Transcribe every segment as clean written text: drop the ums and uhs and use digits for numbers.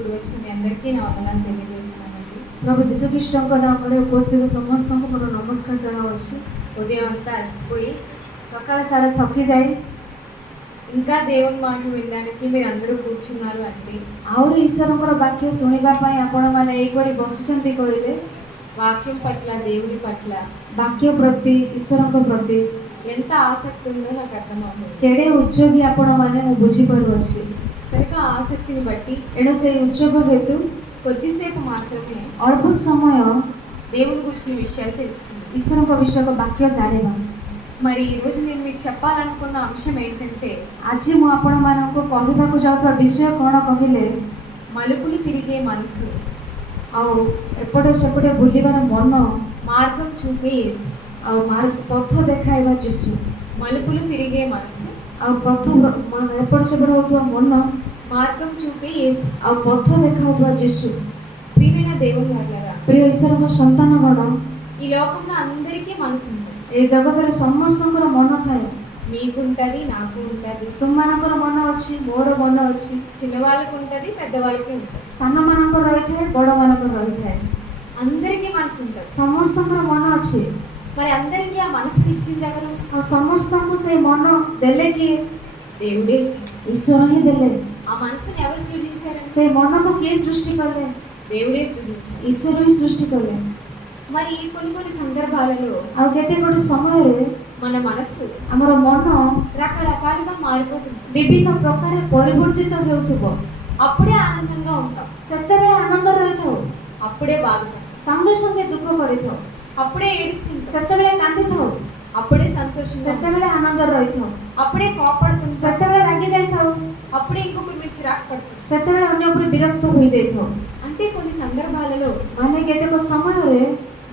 కూడి వచ్చిన మీ అందరికీ నా వందనాలు తెలియజేస్తున్నానండి. प्रभु जीशु ख्रीष्टଙ୍କ ନାମରେ ଉପସ୍ଥିତ ସମସ୍ତଙ୍କୁ ମୋର ନମସ୍କାର ଜଣାଉଛି। ఉదయం అంతా అలసిపోయి ସକାଳ ସାରା ଥକି ଯାଇ ఇంకా దేవుని మాట వినడానికి మీరు అందరూ కూర్చున్నారు అంటే ଆହୁରି ଈଶ୍ୱରଙ୍କର ବାକ୍ୟ ଶୁଣିବା ପାଇଁ ଆପଣମାନେ ଏହିପରି ବସିଛନ୍ତି କହିଲେ వాక్యం పట్ల దేవుడి పట్ల ବାକ୍ୟ ପ୍ରତି ଈଶ୍ୱରଙ୍କ ପ୍ରତି ఎంత ఆసక్తి ఉందో నాకు అర్థమవుతుంది. କେଡ଼େ ଉଦ୍ୟୋଗୀ ଆପଣମାନେ ମୁଁ ବୁଝିପାରୁଅଛି। కనుక ఆసక్తిని బట్టి ଏଣୁ ସେଇ ଉଦ୍ୟୋଗ ହେତୁ కొద్దిసేపు మాత్రమే ଅଳ୍ପ ସମୟ దేవుని గురించిన విషయాలు తెలుసుకుందాం. ଈଶ୍ୱରଙ୍କ ବିଷୟକ ବାକ୍ୟ ଜାଣିବା। మరి ఈరోజు నేను మీకు చెప్పాలనుకున్న అంశం ఏంటంటే ଆଜି ମୁଁ ଆପଣମାନଙ୍କୁ କହିବାକୁ ଯାଉଥିବା ବିଷୟ କ'ଣ କହିଲେ మలుపులు తిరిగే మనసు, ଆଉ ଏପଟେ ସେପଟେ ବୁଲିବାର ମନ, మార్గం చూపే యేసు. ଆଉ ପଥ ଦେଖାଇବା ଯୀଶୁ। మలుపులు తిరిగే మనసు, ଆଉ ପଥ ଏପଟ ସେପଟ ହେଉଥିବା ମନ, మార్గం చూపే యేసు. ଆଉ ପଥ ଦେଖାଉଥିବା ଯୀଶୁ। ప్రియమైన దేవుని వాళ్ళరా, ପ୍ରିୟ ଈଶ୍ୱରଙ୍କ ସନ୍ତାନଗଣ, ఈ లోకంలో అందరికీ మనసు ఉంది. ଏ ଜଗତରେ ସମସ୍ତଙ୍କର ମନ ଥାଏ। మీకుంటది, నాకు ఉంటది, ତୁମମାନଙ୍କର ମନ ଅଛି, ମୋର ମନ ଅଛି, చిన్నవాళ్ళకు ఉంటది, పెద్దవాళ్ళకి ఉంటది, ସାନମାନଙ୍କର ରହିଥାଏ, ବଡ଼ମାନଙ୍କର ରହିଥାଏ। అందరికీ మనసు ఉంటది. ସମସ୍ତଙ୍କର ମନ ଅଛି। మరి అందరికీ ఆ మనసుని ఇచ్చింది ఎవరు? ଆଉ ସମସ୍ତଙ୍କୁ ସେଇ ମନ ଦେଲେ କିଏ? దేవుడే ఇచ్చింది. ଈଶ୍ୱର ହିଁ ଦେଲେ। ఆ మనసుని ఎవరు సృజించారు? ସେଇ ମନକୁ କିଏ ସୃଷ୍ଟି କଲେ? దేవుడే సృజించారు. ଈଶ୍ୱର ହିଁ ସୃଷ୍ଟି କଲେ। మరి కొన్ని సందర్భాలలో ଆଉ କେତେ ଗୋଟେ ସମୟରେ మన మనసు ଆମର ମନ రకరకాలుగా మారిపోతుంది. ବିଭିନ୍ନ ପ୍ରକାର ପରିବର୍ତ୍ତିତ ହେଉଥିବ। అప్పుడే ఆనందంగా ఉంటాం, ସେତେବେଳେ ଆନନ୍ଦରେ ରହିଥାଉ, అప్పుడే బాధపడతాం, ସଙ୍ଗେ ସଙ୍ଗେ ଦୁଃଖ କରିଥାଉ, అప్పుడే ఏడుస్తుంది, ସେତେବେଳେ କାନ୍ଦିଥାଉ, అప్పుడే సంతోషంగా, ସେତେବେଳେ ଆନନ୍ଦରେ ରହିଥାଉ, అప్పుడే కోపడుతుంది, ସେତେବେଳେ ରାଗି ଯାଇଥାଉ, అప్పుడే ఇంకొకరి మీద చిరాకు పడుతుంది. ସେତେବେଳେ ଅନ୍ୟ ଉପରେ ବିରକ୍ତ ହୋଇଯାଇଥାଉ। అంటే కొన్ని సందర్భాలలో ମାନେ କେତେକ ସମୟରେ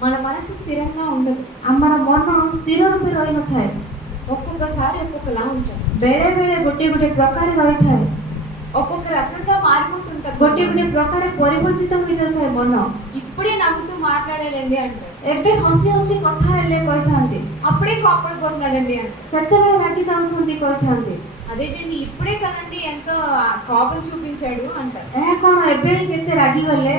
మన మనసు స్థిరంగా ఉండదు. ଆମର ମନ ସ୍ଥିର ରୂପେ ରହିନଥାଏ। ఒక్కొక్కసారి ఒక్కొక్కలా ఉంటుంది, ବେଳେ ବେଳେ ଗୋଟିଏ ଗୋଟିଏ ପ୍ରକାର ରହିଥାଏ, ఒక్కొక్క రకంగా మారిపోతుంటారు, ଗୋଟିଏ ଗୋଟିଏ ପ୍ରକାର ପରିବର୍ତ୍ତିତ ହୋଇଯାଉଥାଏ ମନ। ఇప్పుడే నవ్వుతూ మాట్లాడాడండి అంటారు, ଏବେ ହସି ହସି କଥା ହେଲେ କହିଥାନ୍ତି, అప్పుడే కోపడిపోతున్నాడండి అంటారు. ସେତେବେଳେ ରାଗି ଯାଉଛନ୍ତି କହିଥାନ୍ତି। అదేంటండి ఇప్పుడే కదండి ఎంతో కోపం చూపించాడు అంటారు. ଏହା କ'ଣ ଏବେ କେତେ ରାଗିଗଲେ,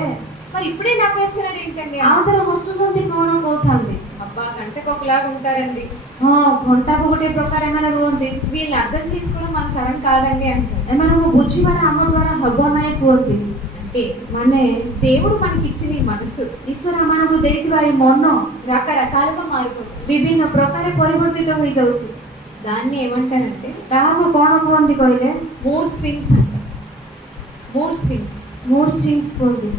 మరి ఇప్పుడే నవ్వేస్తున్నాడు ఏంటండి ଆଉ అంటారు. ଥରେ ହସୁଛନ୍ତି କ'ଣ କହୁଥାନ୍ତି। అబ్బా గంటకు ఒకలాగా ఉంటారండి, ହଁ, ଘଣ୍ଟାକୁ ଗୋଟିଏ ପ୍ରକାର ଏମାନେ ରୁହନ୍ତି, వీళ్ళని అర్థం చేసుకోవడం మన తరం కాదండి అంటారు. ଏମାନଙ୍କୁ ବୁଝିବାର ଆମ ଦ୍ୱାରା ହେବ ନାହିଁ କୁହନ୍ତି। అంటే ମାନେ దేవుడు మనకి ఇచ్చిన ఈ మనసు ଈଶ୍ୱର ଆମମାନଙ୍କୁ ଦେଇଥିବା ଏହି ମନ రకరకాలుగా మారిపోతుంది. ବିଭିନ୍ନ ପ୍ରକାର ପରିବର୍ତ୍ତିତ ହୋଇଯାଉଛି। దాన్ని ఏమంటారంటే ତାହାକୁ କ'ଣ କୁହନ୍ତି କହିଲେ మూడ్ స్వింగ్స్ అంటారు. మూడ్ స్వింగ్స్ ମୁଡ୍ ସ୍ୱିଙ୍ଗ୍ସ କୁହନ୍ତି।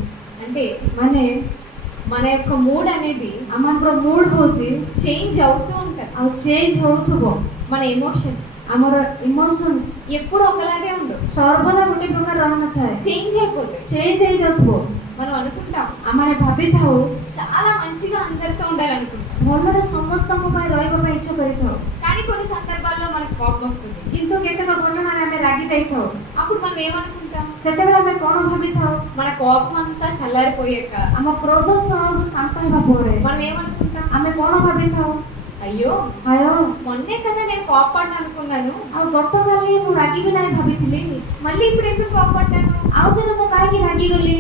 అంటే ମାନେ మన యొక్క మూడ్ అనేది ଆମଙ୍କର ମୁଡ୍ ହେଉଛି చేంజ్ అవుతూ ఉంటుంది. ଆଉ ଚେଞ୍ଜ ହେଉଥିବ। మన ఎమోషన్స్ ଆମର ଇମୋସନ୍ସ ఎప్పుడు ఒకలాగే ఉండవు, ସର୍ବଦା ଗୋଟେ ପ୍ରକାର ରହିନଥାଏ, చేంజ్ అయిపోతాయి. ଚେଞ୍ଜ ହେଇଯାଉଥିବ। మనం అనుకుంటాం ଆମେ ଭାବିଥାଉ చాలా మంచిగా అందరితో ఉండాలనుకుంటాం, ଭଲରେ ସମସ୍ତଙ୍କ ପାଇଁ ରହିବା ପାଇଁ ଇଚ୍ଛା କରିଥାଉ, కానీ కొన్ని సందర్భాల్లో మనకు కోపం వస్తుంది. କିନ୍ତୁ କେତେକ ଘଟଣାରେ ଆମେ ରାଗି ଯାଇଥାଉ। అప్పుడు మనం ఏమనుకుంటాం? ସେତେବେଳେ ଆମେ କ'ଣ ଭାବିଥାଉ? మన కోపం అంతా చల్లారిపోయాక ଆମ କ୍ରୋଧ ସବୁ ଶାନ୍ତ ହେବା ପରେ మనం ఏమనుకుంటాం? ଆମେ କ'ଣ ଭାବିଥାଉ? అయ్యో ଆୟ మొన్నే కదా నేను కోపపడ్డా అనుకున్నాను, ଆଉ ଗତକାଲି ମୁଁ ରାଗିବି ନାହିଁ ଭାବିଥିଲି, మళ్ళీ ఇప్పుడు ఎందుకు కోపపడ్డాను? ଆଉ ଥରେ ମୁଁ କାହିଁକି ରାଗିଗଲି?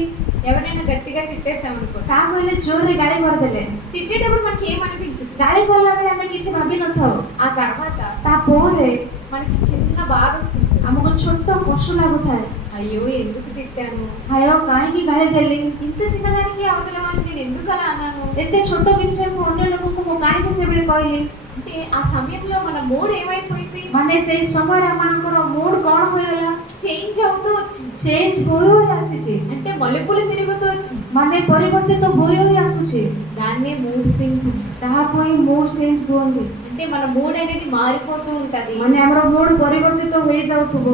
ఎవరైనా గట్టిగా తిట్టేసామనుకో, କାହାକୁ ହେଲେ ଜୋରରେ ଗାଳି କରିଦେଲେ, తిట్టేటప్పుడు మనకి ఏమనిపించదు, ଗାଳି କଲା ବେଳେ ଆମେ କିଛି ଭାବିନଥାଉ, ఆ తర్వాత ତାପରେ మనకి చిన్న బాధ వస్తుంది. ଆମକୁ ଛୋଟ କଷ୍ଟ ଲାଗୁଥାଏ। అయ్యో ఎందుకు తిట్టాను, ଆୟ କାହିଁକି ଗାଳି ଦେଲି, ఇంత చిన్నదానికి అవతల వాళ్ళని నేను ఎందుకు అలా అన్నాను. ଏତେ ଛୋଟ ବିଷୟକୁ ଅନ୍ୟ ଲୋକଙ୍କୁ ମୁଁ କାହିଁକି ସେଭଳି କହିଲି। అంటే ఆ సమయంలో మన మూడ్ ఏమైపోయింది? ମାନେ ସେଇ ସମୟରେ ଆମମାନଙ୍କର ମୁଡ୍ କ'ଣ ହୋଇଗଲା? చేంజ్ అవుతూ వచ్చింది, ଚେଞ୍ଜ ହୋଇ ହୋଇ ଆସିଛି, అంటే మలుపులు తిరుగుతూ వచ్చింది. ମାନେ ପରିବର୍ତ୍ତିତ ହୋଇ ହୋଇ ଆସୁଛି। దాన్నే మూడ్ స్వింగ్స్ అంటారు. ତାହାକୁ ହିଁ ମୁଡ୍ ଚେଞ୍ଜ କୁହନ୍ତି। అంటే మన మూడ్ అనేది మారిపోతూ ఉంటది. ମାନେ ଆମର ମୁଡ୍ ପରିବର୍ତ୍ତିତ ହୋଇଯାଉଥିବ।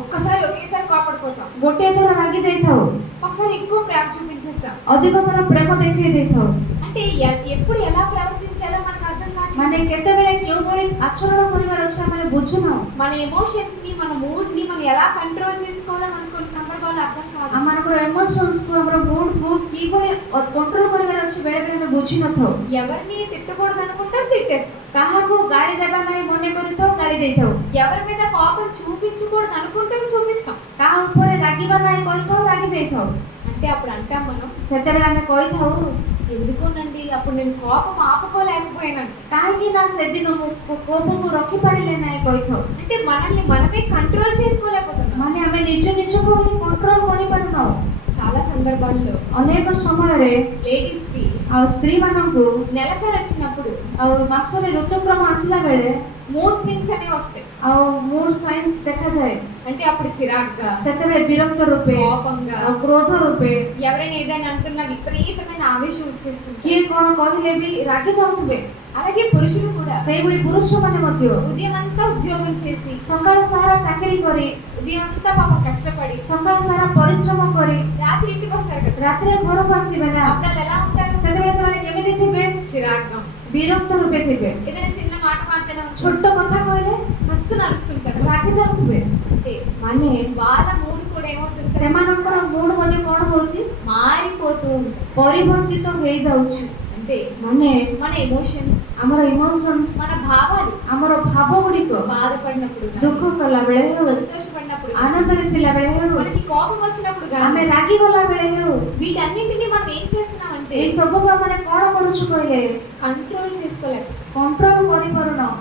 ఒక్కసారి ఒకేసారి కోపడిపోతాం, ଗୋଟିଏ ଥର రాగి ଯାଇଥାଉ, ఒకసారి ఎక్కువ ప్రేమ చూపించేస్తాం. ଅଧିକ ଥର ପ୍ରେମ ଦେଖେଇ ଦେଇଥାଉ। అంటే ఎప్పుడు ఎలా ప్రవర్తించాలో మనకు అర్థం కావట్లేదు. ମାନେ କେତେବେଳେ କେଉଁଭଳି ଆଚରଣ କରିବାର ଅଛି ଆମେ ବୁଝୁନାହୁଁ। మన ఎమోషన్స్ ని, మన మూడ్ ని మనం ఎలా కంట్రోల్ చేసుకోవాలో మనకు కొన్ని సందర్భాల్లో చేసుకోవాలో అర్థం కాదు. ଆମମାନଙ୍କର ଇମୋସନ୍ସ କୁ ଆମର మూడ్ କୁ କିଭଳି କଣ୍ଟ୍ରୋଲ କରିବାର ଅଛି ବେଳେ ବେଳେ ଆମେ ବୁଝି ନଥାଉ। ఎవరిని తిట్టకూడదు అనుకుంటాం, తిట్టేస్తాం. କାହାକୁ ଗାଳି ଦେବା ନାହିଁ ମନେ କରିଥାଉ, ଗାଳି ଦେଇଥାଉ। ఎవరి మీద కోపం చూపించకూడదు అనుకుంటాం, చూపిస్తాం. କାହା ଉପରେ ରାଗିବା ନାହିଁ କହିଥାଉ, ରାଗି ଯାଇଥାଉ। అంటే అప్పుడు అంటాం మనం, ସେତେବେଳେ ଆମେ କହିଥାଉ ఎందుకోనండి అప్పుడు నేను కోపం ఆపుకోలేకపోయాను. କାହିଁକି ନା ସେଦିନ ମୁଁ କୋପକୁ ରଖିପାରିଲେ ନାହିଁ କହିଥାଉ। అంటే మనల్ని మనమే కంట్రోల్ చేసుకోలేకపోతున్నాం. ମାନେ ଆମେ ନିଜ ନିଜକୁ ହିଁ କଣ୍ଟ୍ରୋଲ କରିପାରୁନାହୁଁ। చాలా సందర్భాల్లో ଅନେକ ସମୟରେ లేడీస్ కి ଆଉ ସ୍ତ୍ରୀ ମାନଙ୍କୁ నెలసరి వచ్చినప్పుడు ଆଉ ମାସରେ ଋତୁକ୍ରମ ଆସିଲା ବେଳେ మూడ్ స్వింగ్స్ అనేవి వస్తాయి. ଆଉ ମୁଡ୍ ସାଇନ୍ସ ଦେଖାଯାଏ। అంటే అప్పుడు చిరాగ్గా, ସେତେବେଳେ ବିରକ୍ତ ରୂପେ కోపంగా, ଆଉ କ୍ରୋଧ ରୂପେ ఎవరైనా ఏదైనా అంటున్నా విపరీతమైన ఆవేశం వచ్చేస్తుంది. କିଏ କଣ କହିଲେ ବି ରାଗି ଯାଉଥିବେ। అలాగే పురుషులు కూడా ସେଇଭଳି పురుଷମାନେ ମଧ୍ୟ ఉదయం అంతా ఉద్యోగం చేసి, ସକାଳ ସାରା ଚାକିରି କରି, ఉదయం అంతా పాపం కష్టపడి, ସକାଳ ସାରା ପରିଶ୍ରମ କରି రాత్రి ఇంటికి వస్తారు కదా, ରାତିରେ ଘରକୁ ଆସିବେ ନା, అప్పుడు వాళ్ళు ఎలా ఉంటారు? ସେତେବେଳେ ସେମାନେ କେମିତି ଥିବେ? చిరాగ్గా, ବିରକ୍ତ ରୂପେ ଥିବେ। ఏదైనా చిన్న మాట మాట్లాడడం ଛୋଟ କଥା କହିଲେ కస్సు నరుస్తుంటారు. ରାଗି ଯାଉଥିବେ। అంటే ମାନେ వాళ్ళ మూడు కూడా ఏమవుతుంది? ସେମାନଙ୍କର ମୁଡ୍ ମଧ୍ୟ କଣ ହଉଛି? మారిపోతూ ఉంటుంది. ପରିବର୍ତ୍ତିତ ହେଇଯାଉଛି। అంటే ମାନେ మన ఎమోషన్స్, ଆମର ଇମୋସନ୍ସ, మన భావాలు, ଆମର ଭାବ ଗୁଡ଼ିକ బాధపడినప్పుడు గానీ, ଦୁଃଖ కଲା ବେଳେ ହେଉ, సంతోషపడినప్పుడు గానీ, ଆନନ୍ଦରେ ଥିଲା ବେଳେ ହେଉ, మనకి కోపం వచ్చినప్పుడు ଆମେ కానీ, ରାଗିଗଲା ବେଳେ ହେଉ, వీటన్నింటినీ మనం ఏం చేస్తున్నామంటే ଏଇ ସବୁକୁ ଆମେ କଣ କରୁଛୁ କହିଲେ? కంట్రోల్ చేసుకోలేక. କଣ୍ଟ୍ରୋଲ କରିପାରୁନାହୁଁ।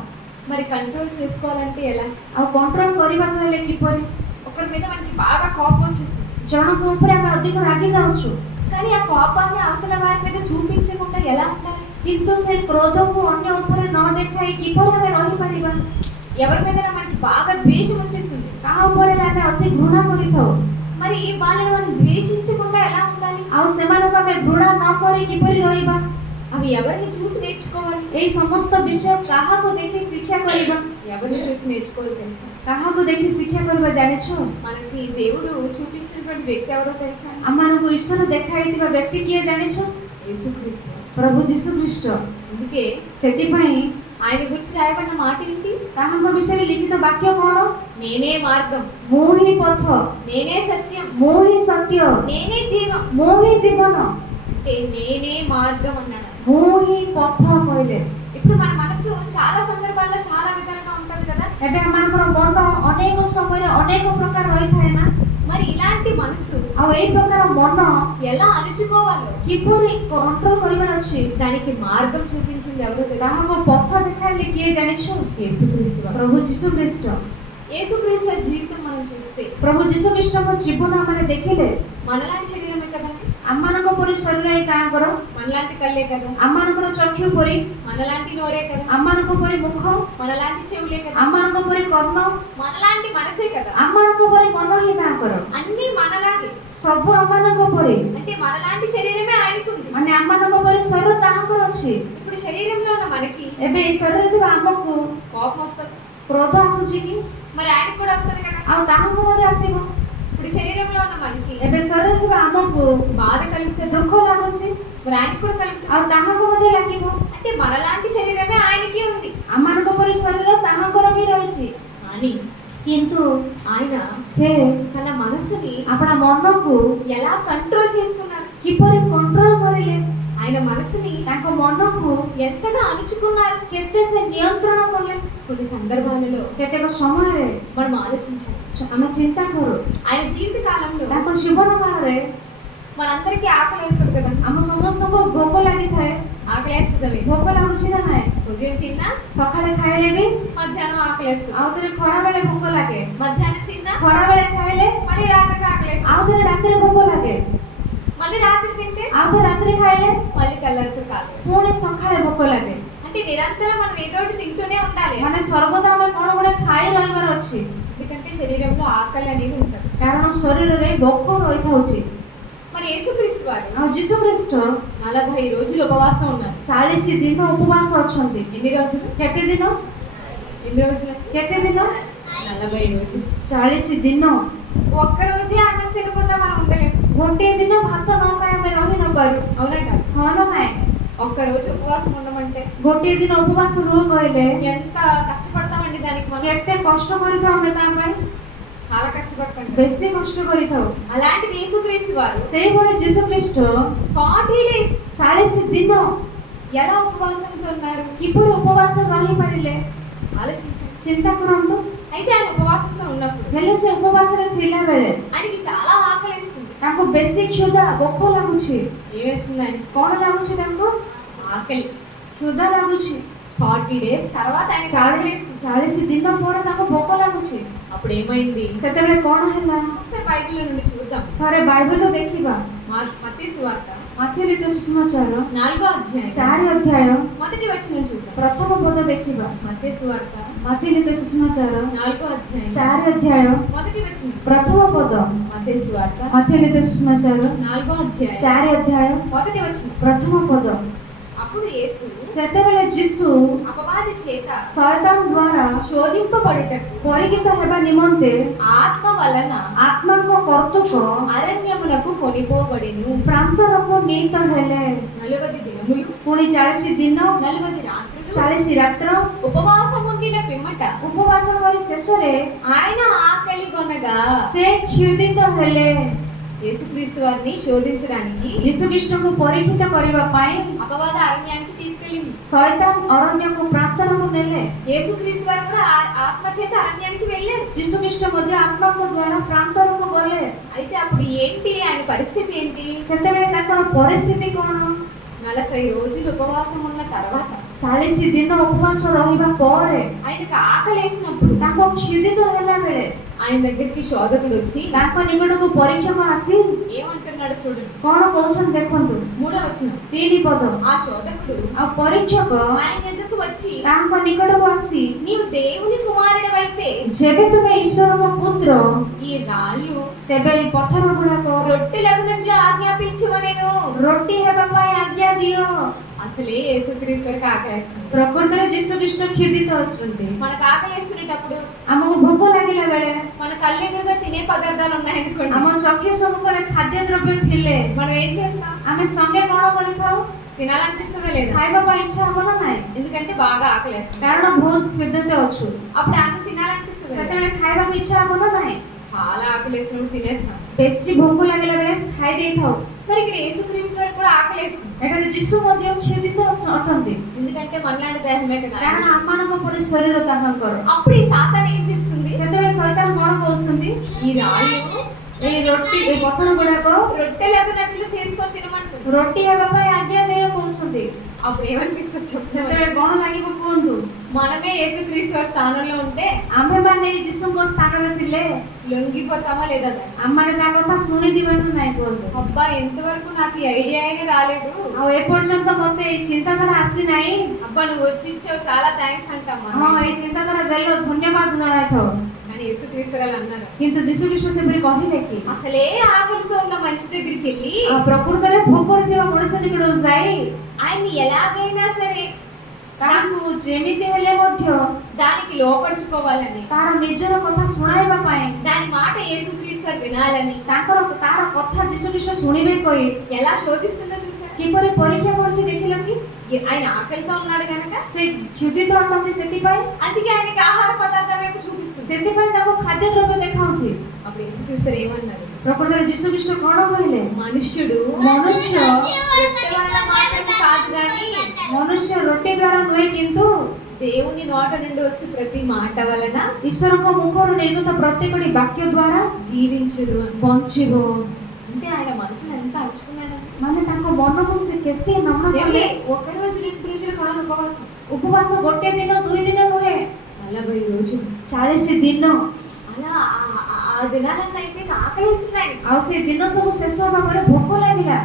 మరి కంట్రోల్ చేసుకోవాలంటే ఎలా? ଆଉ କଣ୍ଟ୍ରୋଲ କରିବାକୁ ହେଲେ କିପରି? ఒకరి మీద మనకి బాగా కోపం వచ్చేస్తుంది, ଜଣଙ୍କ ଉପରେ ଆମେ ଅଧିକ ରାଗି ଯାଉଛୁ, కానీ ఆ కోపాన్ని అవతల వారి మీద చూపించకుండా ఎలా ఉండాలి? କିନ୍ତୁ ସେ କ୍ରୋଧକୁ ଅନ୍ୟ ଉପରେ ନ ଦେଖାଇ କିପରି ଆମେ ରହିପାରିବା? ఎవరి మీద మనకి బాగా ద్వేషం వచ్చేస్తుంది, କାହା ଉପରେ ଆମେ ଅତି ଘୃଣା କରିଥାଉ, మరి వాళ్ళని మనం ద్వేషించకుండా ఎలా ఉండాలి? ଆଉ ସେମାନଙ୍କୁ ଆମେ ଘୃଣା ନ କରି କିପରି ରହିବା? అవి ఎవరిని చూసి నేర్చుకోవాలి? ଏଇ ସମସ୍ତ ବିଷୟ କାହାକୁ ଦେଖି ଶିକ୍ଷା କରିବା? ఎవరిని చూసి నేర్చుకోవాలి తెలుసా? କାହାକୁ ଦେଖି ଶିକ୍ଷା କରିବା ଜାଣିଛୁ? మనకి దేవుడు చూపించినటువంటి వ్యక్తి ఎవరో తెలుసా? ଆମମାନଙ୍କୁ ଈଶ୍ୱର ଦେଖାଇଥିବା ବ୍ୟକ୍ତି କିଏ ଜାଣିଛୁ? యేసుక్రీస్తు. ପ୍ରଭୁ ଯୀଶୁ ଖ୍ରୀଷ୍ଟ। అందుకే ସେଥିପାଇଁ ఆయన గురించి రాయబడిన మాట ఏంటి? ତାହାଙ୍କ ବିଷୟରେ ଲିଖିତ ବାକ୍ୟ କଣ? నేనే మార్గం, ମୁଁ ହିଁ పଥ, నేనే సత్యం, ମୁଁ ହିଁ ସତ୍ୟ, నేనే జీవం. ମୁଁ ହିଁ ଜୀବନ, అంటే నేనే మార్గం అన్నాడు. ମୁଁ ହିଁ ପଥ କହିଲେ। ఇప్పుడు మన మనసు చాలా సందర్భాల్లో చాలా విధాలుగా ఉంటుంది కదా. ଏବେ ଆମମାନଙ୍କର ମନ ଅନେକ ସମୟରେ ଅନେକ ପ୍ରକାର ରହିଥାଏ ନା। మరి ఇలాంటి మనసు ଆଉ ଏଇ ପ୍ରକାର ମନ ఎలా అణుచుకోవాలో କିପରି କଣ୍ଟ୍ରୋଲ କରିବାର ଅଛି? దానికి మార్గం చూపించింది ఎవరో తెలుసా? ତାହାଙ୍କୁ ପଥ ଦେଖାଇଲେ କିଏ ଜାଣିଛୁ? యేసుక్రీస్తు వారు. ପ୍ରଭୁ ଯୀଶୁ ଖ୍ରୀଷ୍ଟ। యేసుక్రీస్తు జీవితం మనం చూస్తే ପ୍ରଭୁ ଯୀଶୁ ଖ୍ରୀଷ୍ଟଙ୍କ ଜୀବନ ଆମେ ଦେଖିଲେ మనలాంటి శరీరమే కదండి, ଆମମାନଙ୍କ ପରି ଶରୀର ହିଁ ତାଙ୍କର, మనలాంటి కళ్ళే కదా, ଆମମାନଙ୍କର ଚକ୍ଷୁ ପରି, మనలాంటి నోరే కదా, ଆମମାନଙ୍କ ପରି ମୁଖ, మనలాంటి చెవులే కదా, ଆମମାନଙ୍କ ପରି କର୍ଣ୍ଣ, మనలాంటి మనసే కదా, ଆମମାନଙ୍କ పରି ମନ ହିଁ ତାଙ୍କର, అన్ని మనలాగే. ସବୁ ଆମମାନଙ୍କ ପରି, అంటే మనలాంటి శరీరమే ఆయనకుంది. ମାନେ ଆମମାନଙ୍କ ପରି ଶରୀର ତାହାଙ୍କର ଅଛି। ఇప్పుడు శరీరంలో ఉన్న మనకి ଏବେ ଏଇ ଶରୀରରେ ଥିବା ଆମକୁ కోపం వస్తుంది, କ୍ରୋଧ ଆସୁଛି କି? మరి ఆయనకు కూడా వస్తుంది కదా. ଆଉ ତାହାଙ୍କୁ ମଧ୍ୟ ଆସିବ। ఇప్పుడు శరీరంలో ఉన్న మనకి ଏବେ ଶରୀରରେ ଥିବା ଆମକୁ బాధ కలుగుతుంది, ଦୁଃଖ ଲାଗୁଛି, మరి ఆయనకు కూడా కలుగుతుంది. ଆଉ ତାହାଙ୍କୁ ମଧ୍ୟ ଲାଗିବ। అంటే మనలాంటి శరీరమే ఆయనకి ఉంది, ଆମମାନଙ୍କ ପରି ଶରୀର ତାହାଙ୍କର ବି ରହିଛି। కానీ କିନ୍ତୁ ఆయన ସେ తన మనసుని ଆପଣା ମନକୁ ఎలా కంట్రోల్ చేసుకున్నారు? କିପରି କଣ୍ଟ୍ରୋଲ କରିଲେ? ఆయన మనసుని ତାଙ୍କ ମନକୁ ఎంతగా అణుచుకున్నారు? କେତେ ସେ ନିୟନ୍ତ୍ରଣ କଲେ? కొన్ని సందర్భాలలో କେତେକ ସମୟରେ మనం ఆలోచించాలి. ଆମେ ଚିନ୍ତା କରୁ, ఆయన జీవిత కాలంలో ତାଙ୍କ ଜୀବନ କାଳରେ మనందరికీ ఆకలి వేస్తుంది కదా. ଆମ ସମସ୍ତଙ୍କୁ ଭୋକ ଲାଗିଥାଏ। ఆకలి వేస్తుంది, ଭୋକ ଲାଗୁଛି ନା ନାହିଁ? ఉదయం తిన్నా ସକାଳେ ଖାଇଲେ ବି మధ్యాహ్నం ఆకలి వేస్తుంది, ଆଉ ଥରେ ଖରାବେଳେ ଭୋକ ଲାଗେ, మధ్యాహ్నం తిన్నా ଖରାବେଳେ ଖାଇଲେ మళ్ళీ రాత్రికి ఆకలి వేస్తుంది, ଆଉ ଥରେ ରାତିରେ ଭୋକ ଲାଗେ, మళ్ళీ రాత్రి తింటే ଆଉ ଥରେ రాత్రి ଖାଇଲେ మళ్ళీ తెల్లాల్సి కాదు. ପୁଣି ସକାଳେ ଭୋକ ଲାଗେ। అంటే నిరంతరం మనం ఏదో ఒకటి తింటూనే ఉండాలి, ମାନେ ସର୍ବଦା ଆମେ କଣ ଗୋଟେ ଖାଇ ରହିବାର ଅଛି, ఎందుకంటే శరీరంలో ఆకలి అనేది ఉంటుంది. କାରଣ ଶରୀରରେ ଭୋକ ରହିଥାଉଛି। మరి యేసుక్రీస్తు వారు ଆଉ ଯୀଶୁ ଖ୍ରୀଷ୍ଟ 40 రోజులు ఉపవాసం ఉన్నారు. 40 ଦିନ ଉପବାସ ଅଛନ୍ତି। ఎన్ని రోజులు? କେତେ ଦିନ? ఎన్ని రోజులు? କେତେ ଦିନ? 40 రోజులు. 40 ଦିନ। ఒక్క రోజే అన్నం తినకుండా మనం ఉండలేము, ଗୋଟିଏ ଦିନ ଭାତ ନ ଖାଇ ଆମେ ରହି ନ ପାରୁ, అవునా కాదు? ହଁ ନା ନାଇଁ? ఒక్క రోజు ఉపవాసం ఉండమంటే ଗୋଟିଏ ଦିନ ଉପବାସ ରୁହ କହିଲେ ఎంత కష్టపడతామండి దానికి మనం. କେତେ କଷ୍ଟ କରିଥାଉ ଆମେ ତା ପାଇଁ। చాలా కష్టపడుతుంటారు. ବେଶୀ କଷ୍ଟ କରିଥାଉ। అలాంటిది యేసుక్రీస్తు వారు ସେଇଭଳି ଯୀଶୁ ଖ୍ରୀଷ୍ଟ 40 డేస్ 40 ଦିନ ఎలా ఉపవాసంతో ఉన్నారు କିପରି ଉପବାସ ରହିପାରିଲେ ఆలోచించండి. ଚିନ୍ତା କରନ୍ତୁ। అయితే ఆయన ఉపవాసంతో ఉన్నప్పుడు ହେଲେ ସେ ଉପବାସରେ ଥିଲା ବେଳେ ఆయనకి చాలా ఆకలిస్తుంది. ତାଙ୍କୁ ବେଶୀ କ୍ଷୁଧା ଭୋକ ଲାଗୁଛି। ఏమేస్తుంది ఆయన? କଣ ଲାଗୁଛି ତାଙ୍କୁ? ఆకలి. କ୍ଷୁଧା ଲାଗୁଛି। 40 డేస్ తర్వాత ఆయన 40 ଦିନ ପରେ ତାଙ୍କୁ ଭୋକ ଲାଗୁଛି। అప్పుడు ఏమైంది? ସେତେବେଳେ କଣ ହେଲା? ఒకసారి బైబిల్లో నుండి చూద్దాం. ଥରେ ବାଇବଲରୁ ଦେଖିବା। మత్తయి సువార్త ମାଥ୍ୟୁ ଲିଖିତ ସୁସମାଚାର 4వ అధ్యాయం 4 ଅଧ୍ୟାୟ మొదటి వచనం చూద్దాం. ପ୍ରଥମ ପଦ ଦେଖିବା। మత్తయి సువార్త ମାଥ୍ୟୁ ଲିଖିତ ସୁସମାଚାର 4వ అధ్యాయం 4 ଅଧ୍ୟାୟ మొదటి వచనం. ପ୍ରଥମ ପଦ। మత్తయి సువార్త ମାଥ୍ୟୁ ଲିଖିତ ସୁସମାଚାର 4వ అధ్యాయం 4 ଅଧ୍ୟାୟ మొదటి వచనం. ପ୍ରଥମ ପଦ। అప్పుడు యేసు ସେତେବେଳେ ଯୀଶୁ అపవాది చేత ଶୟତାନ ଦ୍ୱାରା శోధింపబడుటకు ପରୀକ୍ଷିତ ହେବା ନିମନ୍ତେ ఆత్మ వలన ଆତ୍ମାଙ୍କ କର୍ତ୍ତୃକ అరణ్యమునకు కొనిపోబడెను. ପ୍ରାନ୍ତରକୁ ନୀତ ହେଲେ। 40 దినములు ପୁଣି 40 ଦିନ 40 రాత్రులు 40 ରାତ୍ର ఉపవాసం ఉండిన పిమ్మట ଉପବାସ କରି శేଷରେ ఆయన ఆకలి కొనగా ସେ କ୍ଷୁଧିତ ହେଲେ। యేసుక్రీస్తు వారిని శోధించడానికి ଯୀଶୁ ଖ୍ରୀଷ୍ଟଙ୍କୁ ପରୀକ୍ଷିତ କରିବା ପାଇଁ అపవాద అరణ్యానికి తీసుకెళ్ళింది. ଶୟତାନ ଅରଣ୍ୟକୁ ପ୍ରାନ୍ତରକୁ ନେଲେ। యేసుక్రీస్తు వారు కూడా ఆత్మ చేత అరణ్యానికి వెళ్ళారు. ଯୀଶୁ ଖ୍ରୀଷ୍ଟ ମଧ୍ୟ ଆତ୍ମାଙ୍କ ଦ୍ୱାରା ପ୍ରାନ୍ତରକୁ ଗଲେ। అయితే అప్పుడు ఏంటి ఆయన పరిస్థితి ఏంటి? ସେତେବେଳେ ତାଙ୍କର ପରିସ୍ଥିତି କଣ? 40 రోజులు ఉపవాసం ఉన్న తర్వాత 40 ଦିନ ଉପବାସ ରହିବା ପରେ ఆయనకు ఆకలేసినప్పుడు ତାଙ୍କୁ କ୍ଷୁଧିତ ହେଲା ବେଳେ ఆయన దగ్గరికి శోధకుడు వచ్చి ତାଙ୍କ ନିକଟକୁ ପରୀକ୍ଷକ ଆସି ఏమంటున్నాడు చూడండి. କଣ କହୁଛନ୍ତି ଦେଖନ୍ତୁ। 3వ వచనం. 3 ପଦ। ఆ శోధకుడు ଆଉ ପରୀକ୍ଷକ ఆయన ఎదురుకు వచ్చి ତାଙ୍କ ନିକଟକୁ ଆସି నీవు దేవుని కుమారుడవైతే ଯେବେ ତୁମେ ଈଶ୍ୱରଙ୍କ ପୁତ୍ର ఈ రాళ్ళు ତେବେ ଏହି ପଥର ଗୁଡାକ రొట్టెలగునట్లు ఆజ్ఞాపించుమనెను. ରୋଟି ହେବା ପାଇଁ ଆଜ୍ଞା ଦିଅ। అసలే యేసుక్రీస్తు వారికి ఆకలేస్తుంది. ପ୍ରକୃତରେ ଯୀଶୁ ଖ୍ରୀଷ୍ଟ କ୍ଷୁଧିତ ଅଛନ୍ତି। మనకు ఆకలేస్తున్నప్పుడు ଆମକୁ ଭୋକ ଲାଗିଲା ବେଳେ మన కళ్ళెదురుగా తినే పదార్థాలు ఉన్నాయనుకోండి, ଆମ ଚକ୍ଷୁ ସମ୍ମୁଖରେ ଖାଦ୍ୟ ଦ୍ରବ୍ୟ ଥିଲେ మనం ఏం చేస్తాం? ଆମେ ସଙ୍ଗେ କଣ କରିଥାଉ? తినాలనిపిస్తుందా లేదా? ଖାଇବା ପାଇଁ ଇଚ୍ଛା ହବ ନା ନାହିଁ? ఎందుకంటే బాగా ఆకలేస్తుంది. କାରଣ ବହୁତ କ୍ଷୁଧିତ ଅଛୁ। అప్పుడు అన్నం తినాలనిపిస్తుంది. ସେତେବେଳେ ଖାଇବାକୁ ଇଚ୍ଛା ହବ ନା ନାହିଁ? చాలా ఆకలేసినప్పుడు తినేస్తాం. ବେଶୀ ଭୋକ ଲାଗିଲା ବେଳେ ଖାଇ ଦେଇଥାଉ। మరి ఇక్కడ యేసుక్రీస్తు వారికి కూడా ఆకలేస్తుంది. ଏଠାରେ ଯୀଶୁ ମଧ୍ୟ କ୍ଷୁଧିତ ଅଟନ୍ତି। ఎందుకంటే మనలాంటి దేహమే కదా. କାରଣ ଆମମାନଙ୍କ ପରି ଶରୀର ତାହାଙ୍କର। అప్పుడు ఈ సాతాను ఏం చెప్తుంది? ସେତେବେଳେ ଶୈତାନ କଣ କହୁଛନ୍ତି? ఈ రాళ్ళు ଏଇ ରୋଟି ଏଇ పଥର ଗୁଡାକ రొట్టెలగునట్లు చేసుకొని తినమంటుంది. ରୋଟି ହେବା ପାଇଁ ଆଜ୍ଞା ଦେୟ କହୁଛନ୍ତି। అప్పుడు ఏమనిపిస్తుంది చెప్తాను? ସେତେବେଳେ କଣ ଲାଗିବ କୁହନ୍ତୁ? మనమే యేసుక్రీస్తు వారి స్థానంలో ఉంటే ଆମ୍ଭେମାନେ ଯୀଶୁଙ୍କ ସ୍ଥାନରେ ଥିଲେ లొంగిపోతామా లేదా? ଆମମାନେ ତା କଥା ଶୁଣିଦିବା ନା ନାହିଁ କୁହନ୍ତୁ? అబ్బా ఎంతవరకు నాకు ఈ ఐడియా అయినా రాలేదు. ଆଉ ଏପର୍ଯ୍ୟନ୍ତ ମତେ ଏଇ ଚିନ୍ତାଧାରା ଆସିନାହିଁ। అబ్బా నువ్వు వచ్చి ఇచ్చావు చాలా థ్యాంక్స్ అంటామా. ହଁ ଏଇ ଚିନ୍ତାଧାରା ଦେଲ ଧନ୍ୟବାଦ ଜଣାଇଥାଉ। కానీ యేసుక్రీస్తు వాళ్ళు అన్నారు, କିନ୍ତୁ ଯୀଶୁ ଖ୍ରୀଷ୍ଟ ସେପରି କହିଲେ କି అసలే ఆకలితో ఉన్న మనిషి దగ్గరికి వెళ్ళి ପ୍ରକୃତରେ ଭୋକରେ ଥିବା ମଣିଷ ନିକଟକୁ ଯାଇ ఆయన్ని ఎలాగైనా సరే ତାଙ୍କୁ ଯେମିତି ହେଲେ ମଧ୍ୟ దానికి లోపరుచుకోవాలని, ତାର ନିଜର କଥା ଶୁଣାଇବା ପାଇଁ దాని మాట యేసుక్రీస్తు వారు వినాలని ତାର କଥା ଯୀଶୁ ଖ୍ରୀଷ୍ଟ ଶୁଣିବେ କହି ఎలా శోధిస్తుందో చూసారు. କିପରି ପରୀକ୍ଷା କରୁଛି ଦେଖିଲ କି? ఆయన ఆకలితో ఉన్నాడు కనుక ସେ କ୍ଷୁଧିତ ଅଟନ୍ତି ସେଥିପାଇଁ అందుకే ఆయనకి ఆహార పదార్థం వైపు చూపిస్తుంది. ସେଥିପାଇଁ ତାଙ୍କୁ ଖାଦ୍ୟ ଦ୍ରବ୍ୟ ଦେଖାଉଛି। అప్పుడు యేసుక్రీస్తు ఏమన్నారు? ପ୍ରକୃତରେ ଯୀଶୁ ଖ୍ରୀଷ୍ଟ କଣ କହିଲେ? మనుష్యుడు ମନୁଷ୍ୟ రొట్టె వలన మాత్రమే కాదు కానీ ମନୁଷ୍ୟ ରୋଟି ଦ୍ୱାରା ନୁହେଁ କିନ୍ତୁ దేవుని నోట నుండి వచ్చి ప్రతి మాట వలన ଈଶ୍ୱରଙ୍କ ମୁଖରୁ ନିର୍ଗତ ପ୍ରତ୍ୟେକଟି ବାକ୍ୟ ଦ୍ୱାରା జీవించును. ବଞ୍ଚିବ। అంటే ఆయన మనసును ఎంత అర్చుకున్నాడు. ମାନେ ତାଙ୍କ ମନକୁ ସେ କେତେ ନମ୍ର କଲେ। ఒక రోజు 2 రోజులు కాదు ఉపవాసం, ଉପବାସ ଗୋଟେ ଦିନ 2 ଦିନ ନୁହେଁ 40 రోజులు 40 ଦିନ। అలా ఆ దినాలన్నీ అయిపోయి ఆకలేసింది ఆయన. ଆଉ ସେ ଦିନ ସବୁ ଶେଷ ହେବା ପରେ ଭୋକ ଲାଗିଲା।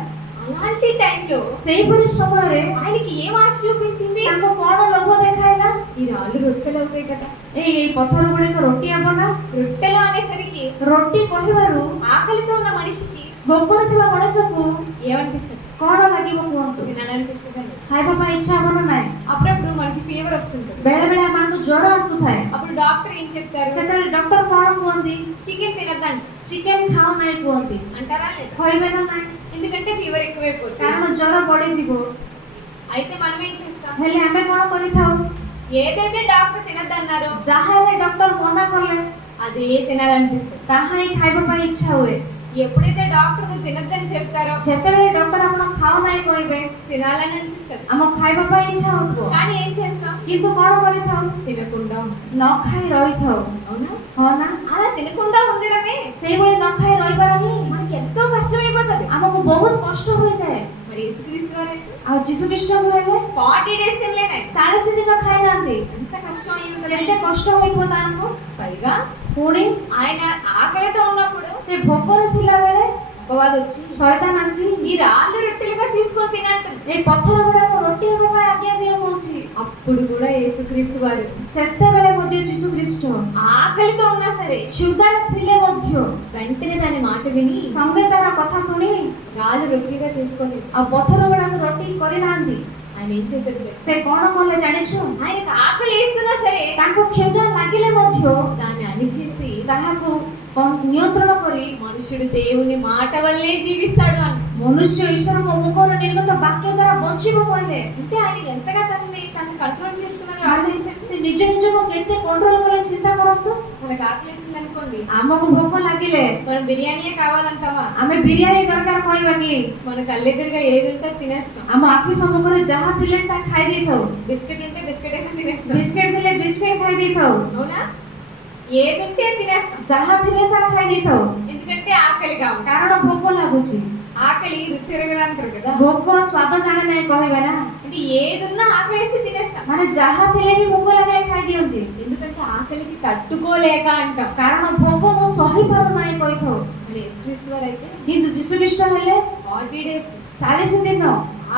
అలాంటి టైంలో ସେହିପରି ସମୟରେ ఆయనకి ఏం ఆశ చూపించింది? ତାଙ୍କୁ କଣ ଲୋଭ ଦେଖାଇଲା? ఈ రాళ్ళు రొట్టెలు అవుతాయి కదా. ଏଇ ପଥର ଗୁଡିକ ରୋଟି ହେବ ନା? రొట్టెలు అనేసరికి ରୋଟି କହିବାରୁ ఆకలితో ఉన్న మనిషికి ଭୋକରେ ଥିବା ମଣିଷକୁ ఏమనిపిస్తుంది? କଣ ଲାଗିବ କୁହନ୍ତୁ? తినాలనిపిస్తుంది. ଖାଇବା ପାଇଁ ଇଚ୍ଛା ହବ ନା ନାହିଁ? అప్పుడప్పుడు మనకి ఫీవర్ వస్తుంటుంది. ବେଳେ ବେଳେ ଆମମାନଙ୍କୁ ଜ୍ୱର ଆସୁଥାଏ। అప్పుడు డాక్టర్ ఏం చెప్తారు? ସେତେବେଳେ ଡକ୍ଟର କଣ କୁହନ୍ତି? చికెన్ తినద్దంట ଚିକେନ ଖାଅ ନାହିଁ କୁହନ୍ତି। అంటారా లేదా? କହିବେ ନା ନାହିଁ? ఎందుకంటే ఫీవర్ ఎక్కువైపోతుంది. କାରଣ ଜ୍ୱର ବଢିଯିବ। అయితే మనం ఏం చేస్తాం? ହେଲେ ଆମେ କଣ କରିଥାଉ? ఏదైతే డాక్టర్ తినద్దన్నారో ଯାହା ହେଲେ ଡକ୍ଟର ମନା କଲେ అదే తినాలనిపిస్తుంది. ତାହା ହିଁ ଖାଇବା ପାଇଁ ଇଚ୍ଛା ହୁଏ। ఎప్పుడైతే డాక్టర్ నువ్వు తినొద్దని చెప్తారో ଯେତେବେଳେ ଡକ୍ଟର ଆପଣ ଖାଅ ନାହିଁ କହିବେ తినాలని అనిపిస్తుంది. ଆମ ଖାଇବା ପାଇଁ ଇଚ୍ଛା ହଉଥିବ, కానీ ఏం చేస్తాం? କିନ୍ତୁ କଣ କରିଥାଉ? తినకుండా ఉంటాం. ନ ଖାଇ ରହିଥାଉ। అవునా? ହଁ ନା? అలా తినకుండా ఉండడమే ସେଇଭଳି ନ ଖାଇ ରହିବାର ହିଁ మనకి ఎంతో కష్టమైపోతుంది. ଆମକୁ ବହୁତ କଷ୍ଟ ହୋଇଯାଏ। మరి యేసుక్రీస్తు వారైతే ଆଉ ଯୀଶୁ ଖ୍ରୀଷ୍ଟଙ୍କୁ ହେଲେ 40 డేస్ తినలేనే. 40 ଦିନ ଖାଇନାହାନ୍ତି। ఎంత కష్టం అయి ఉంటుంది. କେତେ କଷ୍ଟ ହୋଇଥିବ ତାଙ୍କୁ। పైగా ପୁଣି ఆయన ఆకలితో ఉన్నప్పుడు ସେ ଭୋକରେ ଥିଲା ବେଳେ అపవాది వచ్చి ଶୟତାନ ଆସି ఈ రాళ్ళు రొట్టెలుగా చేసుకొని తినంటుంది. ଏ ପଥର ଗୁଡାକ ରୋଟି ହେବା ପାଇଁ ଆଜ୍ଞା ଦିଅ କହୁଛି। అప్పుడు కూడా యేసుక్రీస్తు వారు ସେତେବେଳେ ମଧ୍ୟ ଯୀଶୁ ଖ୍ରୀଷ୍ଟ ఆకలితో ఉన్నా సరే କ୍ଷୁଧାରେ ଥିଲେ ମଧ୍ୟ వెంటనే దాని మాట విని ସଙ୍ଗେ ତାର କଥା ଶୁଣି రాళ్ళు రొట్టెలుగా చేసుకొని ଆଉ ପଥର ଗୁଡାକ ରୋଟି କରିନାହାନ୍ତି। ఆయన ఏం చేశాడు తెలుసా? ସେ କଣ କଲେ ଜାଣିଛୁ? ఆయనకు ఆకలి వేస్తున్నా సరే ତାଙ୍କୁ କ୍ଷୁଧା ଲାଗିଲେ ମଧ୍ୟ దాన్ని అణిచేసి ତାହାକୁ ନିୟନ୍ତ୍ରଣ କରି మనుషుడు దేవుని మాట వల్లే జీవిస్తాడు అని. ମନୁଷ୍ୟ ଈଶ୍ୱରଙ୍କ ମୁଖରୁ ନିର୍ଗତ ବାକ୍ୟ ଦ୍ୱାରା ବଞ୍ଚିବ କହିଲେ। అంటే ఆయన ఎంతగా తనని కంట్రోల్ చేసుకున్నాడో ମାନେ ఆలోచించండి. ସେ ନିଜ ନିଜକୁ କେତେ କଣ୍ଟ୍ରୋଲ କଲେ ଚିନ୍ତା କରନ୍ତୁ। మనకు ఆకలి వేసింది అనుకోండి, ଆମକୁ ଭୋକ ଲାଗିଲେ మనం బిర్యానీయే కావాలంటామా? ଆମେ ବିରିୟାନୀ ଦରକାର କହିବା କି? మన కళ్ళెదురుగా ఏది ఉంటే అది తినేస్తాం. ଆମ ଆଖି ସମ୍ମୁଖରେ ଯାହା ଥିଲେ ତାହା ଖାଇ ଦେଇଥାଉ। బిస్కెట్ ఉంటే బిస్కెట్ అయినా తినేస్తాం. ବିସ୍କେଟ ଥିଲେ ବିସ୍କେଟ ଖାଇ ଦେଇଥାଉ। అవునా? ఏది ఉంటే అది తినేస్తాం. ଯାହା ଥିଲେ ତାହା ଖାଇ ଦେଇଥାଉ। ఎందుకంటే ఆకలి కావాలి. କାରଣ ଭୋକ ଲାଗୁଛି। ఆకలి రుచి ఎరగదంటారు కదా. ଭୋକ ସ୍ୱାଦ ଜାଣେ ନାହିଁ କହିବା ନା। అంటే ఏదున్నా ఆకలి వేస్తే తినేస్తాం. ମାନେ ଯାହା ଥିଲେ ବି ଭୋକ ଲାଗିଲେ ଖାଇ ଦିଅନ୍ତି। ఎందుకంటే ఆకలికి తట్టుకోలేక అంటాం. କାରଣ ଭୋକକୁ ସହି ପାରୁନାହିଁ କହିଥାଉ। మళ్ళీ యేసుక్రీస్తు వారు అయితే କିନ୍ତୁ ଯୀଶୁ ଖ୍ରୀଷ୍ଟ ହେଲେ 40 డేస్ 40 ଦିନ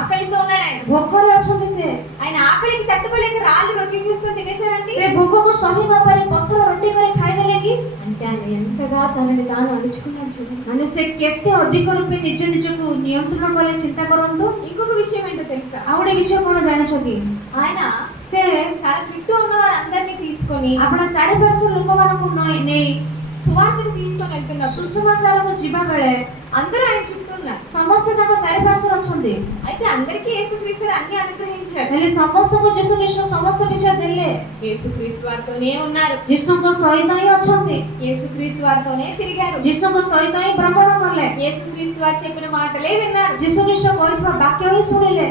ఆకలితో ఉన్నాడు ఆయన. ଭୋକରେ ଅଛନ୍ତି ସେ। ఆయన ఆకలికి తట్టుకోలేక రాళ్ళు రొట్టెలు చేసుకొని తినేశారండి. ସେ ଭୋକକୁ ସହି ନ ପାରି ପଥର ରୋଟି କରି ଖାଇଦେଲେ କି? అంటే ఆయన ఎంతగా తనని తాను అణుచుకున్నాడు చూడండి. ମାନେ ସେ କେତେ ଅଧିକ ରୂପେ ନିଜ ନିଜକୁ ନିୟନ୍ତ୍ରଣ କଲେ ଚିନ୍ତା କରନ୍ତୁ। ఇంకొక విషయం ఏంటో తెలుసా? ଆଉ ଗୋଟେ ବିଷୟ କଣ ଜାଣିଛ କି? ఆయన ସେ తన చుట్టూ ఉన్న వారందరినీ తీసుకొని ଆପଣ ଚାରିପାର୍ଶ୍ୱ ଲୋକମାନଙ୍କୁ ନେଇ సువార్తకు తీసుకొని వెళ్తున్నప్పుడు ସୁସମାଚାରକୁ ଯିବା ବେଳେ అందరూ ఆయన చుట్టూ ఉన్నారు. ସମସ୍ତେ ତାଙ୍କ ଚାରିପାର୍ଶ୍ୱରେ ଅଛନ୍ତି। అయితే అందరికీ యేసుక్రీస్తు అన్ని అనుగ్రహించారు. ହେଲେ ସମସ୍ତଙ୍କୁ ଯୀଶୁ ଖ୍ରୀଷ୍ଟ ସମସ୍ତ ବିଷୟ ଦେଲେ। యేసుక్రీస్తు వారితోనే ఉన్నారు. ଯୀଶୁଙ୍କ ସହିତ ହିଁ ଅଛନ୍ତି। యేసుక్రీస్తు వారితోనే తిరిగారు. ଯୀଶୁଙ୍କ ସହିତ ହିଁ ଭ୍ରମଣ କଲେ। యేసుక్రీస్తు వారు చెప్పిన మాటలే విన్నారు. ଯୀଶୁ ଖ୍ରୀଷ୍ଟ କହିଥିବା ବାକ୍ୟ ହିଁ ଶୁଣିଲେ।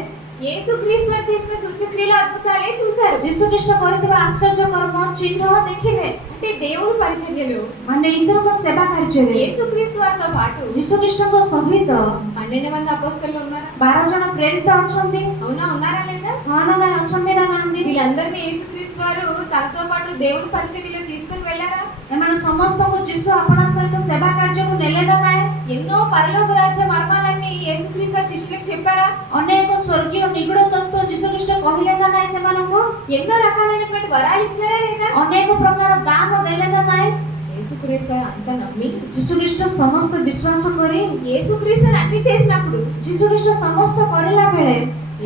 యేసుక్రీస్తు వారు చేసిన సూచక్రియలు అద్భుతాలే చూశారు. ଯୀଶୁ ଖ୍ରୀଷ୍ଟ କରିଥିବା ଆଶ୍ଚର୍ଯ୍ୟ କର୍ମ ଚିହ୍ନ ଦେଖିଲେ। అంటే దేవుని పరిచర్యలు ମାନେ ଈଶ୍ୱରଙ୍କ ସେବା କାର୍ଯ୍ୟରେ యేసుక్రీస్తు వారితో పాటు ଯୀଶୁ ଖ୍ରୀଷ୍ଟଙ୍କ ସହିତ 12 మంది అపోస్తలులు ఉన్నారు. 12 ଜଣ ପ୍ରେରିତ ଅଛନ୍ତି। అవునా? ఉన్నారా లేదా? ହଁ ନା ନାଇଁ ଅଛନ୍ତି ନା ନାହାନ୍ତି? వీళ్ళందరినీ యేసుక్రీస్తు వారు తనతో పాటు దేవుని పరిచర్యలో తీసుకొని వెళ్ళారా? ଏମାନେ ସମସ୍ତଙ୍କୁ ଯୀଶୁ ଆପଣା ସହିତ ସେବା କାର୍ଯ୍ୟକୁ ନେଲେ ନା ନାହିଁ? ఎన్నో పరలోక రాజ్య మర్మాలన్నీ యేసుక్రీస్తు వారి శిష్యులకు చెప్పారా? ଅନେକ ସ୍ୱର୍ଗୀୟ ନିଗୁଡ ତତ୍ତ୍ୱ ଯୀଶୁ ଖ୍ରୀଷ୍ଟ କହିଲେ ନା ନାହିଁ ସେମାନଙ୍କୁ? ఎన్నో రకాలైనటువంటి వరాలు ఇచ్చారా లేదా? ଅନେକ ପ୍ରକାର ଦାନ ଦେଲେ ନା ନାହିଁ? యేసుక్రీస్తు వారు అంతా నమ్మి ଯୀଶୁ ଖ୍ରୀଷ୍ଟ ସମସ୍ତ ବିଶ୍ୱାସ କରି యేసుక్రీస్తు అన్ని చేసినప్పుడు ଯୀଶୁ ଖ୍ରୀଷ୍ଟ ସମସ୍ତ କରିଲା ବେଳେ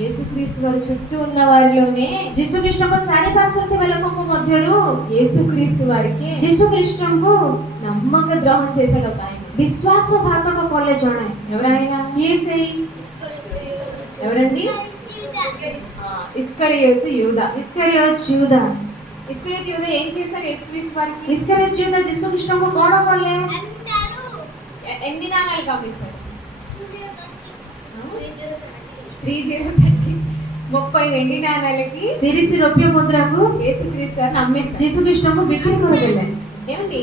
యేసుక్రీస్తు వారి చుట్టూ ఉన్న వారిలోనే ଯୀଶୁ ଖ୍ରୀଷ୍ଟଙ୍କ ଚାରିପାର୍ଶ୍ୱରେ ଥିବା ଲୋକଙ୍କ ମଧ୍ୟରୁ యేసుక్రీస్తు వారికి ଯୀଶୁ ଖ୍ରୀଷ୍ଟଙ୍କୁ నమ్మక ద్రోహం చేశాడు ఒక ఆయన. ବିଶ୍ୱାସଘାତକ କଲେ ଜଣେ। ఎవరైనా? କିଏ ସେଇ? ఎవరండి? ఇస్కరియోతు యూదా. ଇସ୍କାରିୟତ యూదా। ఇస్కరియోతు యూదా ఏం చేశారు యేసుక్రీస్తు వారికి? ଇସ୍କାରିୟତ యూదా ଯୀଶୁ ଖ୍ରୀଷ୍ଟଙ୍କୁ କଣ କଲେ? ఎన్ని నాణాలు కాపేశారు? 30 వెండి నాణాలకి 30 రౌప్య ముద్రకు యేసుక్రీస్తు వారిని అమ్మేశారు. ଯୀଶୁ ଖ୍ରୀଷ୍ଟଙ୍କୁ ବିକ୍ରି କରିଦେଲେ। ఏమండి?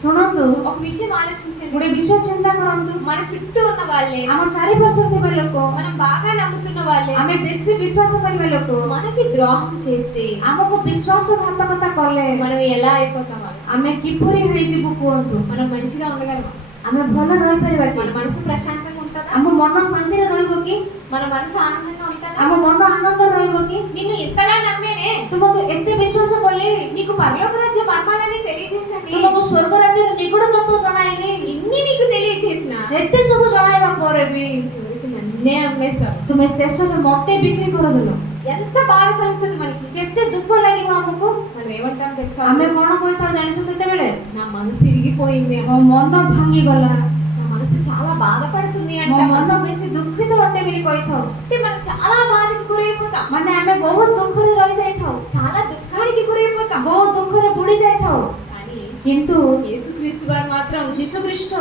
ଶୁଣନ୍ତୁ, ఒక విషయం ఆలోచించండి. ଗୋଟେ ବିଷୟ ଚିନ୍ତା କରନ୍ତୁ। మన చుట్టూ ఉన్న వాళ్ళే, ଆମ ଚାରିପାର୍ଶ୍ୱରେ ଥିବା ଲୋକ, మనం బాగా నమ్ముతున్న వాళ్ళే ଆମେ ବେଶୀ ବିଶ୍ୱାସ କରିବା ଲୋକ మనకి ద్రోహం చేస్తే ଆମକୁ ବିଶ୍ୱାସଘାତକତା କଲେ మనం ఎలా అయిపోతాం? ଆମେ କିପରି ହେଇଯିବୁ କୁହନ୍ତୁ? మనం మంచిగా ఉండగలమా? ଆମେ ଭଲ ରହିପାରିବା କି? మన మనసు ప్రశాంతంగా ఉంటుందా? ଆମ ମନ ଶାନ୍ତିରେ ରହିବ କି? మన మనసు ఆనందంగా ఉంటుందా? ଆମ ମନ ଆନନ୍ଦ ରହିବ କି? నిన్ను ఇంతగా నమ్మేనే, ତୁମକୁ ଏତେ ବିଶ୍ୱାସ କଲି, నీకు పరలోక రాజ్య మర్మాలని తెలియజేశాను, ତୁମକୁ ସ୍ୱର୍ଗ ରାଜ୍ୟର ନିଗୁଡ ତତ୍ତ୍ୱ ଜଣାଇଲି, ఇన్ని నీకు తెలియజేసిన ଏତେ ସବୁ ଜଣାଇବା ପରେ ବି చివరికి నన్నే అమ్మేశావు. ତୁମେ ଶେଷରେ ମତେ ବିକ୍ରି କରିଦେଲ। ఎంత బాధ కలుగుతుంది మనకి. କେତେ ଦୁଃଖ ଲାଗିବ ଆମକୁ। మనం ఏమంటాం తెలుసా? ଆମେ କଣ କହିଥାଉ ଜାଣିଛ ସେତେବେଳେ? నా మనసు ఇరిగిపోయింది, ମୋ ମନ ଭାଙ୍ଗିଗଲା, నా మనసు చాలా బాధపడుతుంది ମୋ అంటే ମନ ବେଶୀ ଦୁଃଖିତ ଅଟେ ବୋଲି କହିଥାଉ। మనం చాలా బాధకి గురైపోతాం, ମାନେ ଆମେ ବହୁତ ଦୁଃଖରେ ରହିଯାଇଥାଉ, చాలా దుఃఖానికి గురైపోతాం. ବହୁତ ଦୁଃଖରେ ବୁଡି ଯାଇଥାଉ। కానీ কিন্তু యేసుక్రీస్తు వారు మాత్రం ଯୀଶୁ ଖ୍ରୀଷ୍ଟ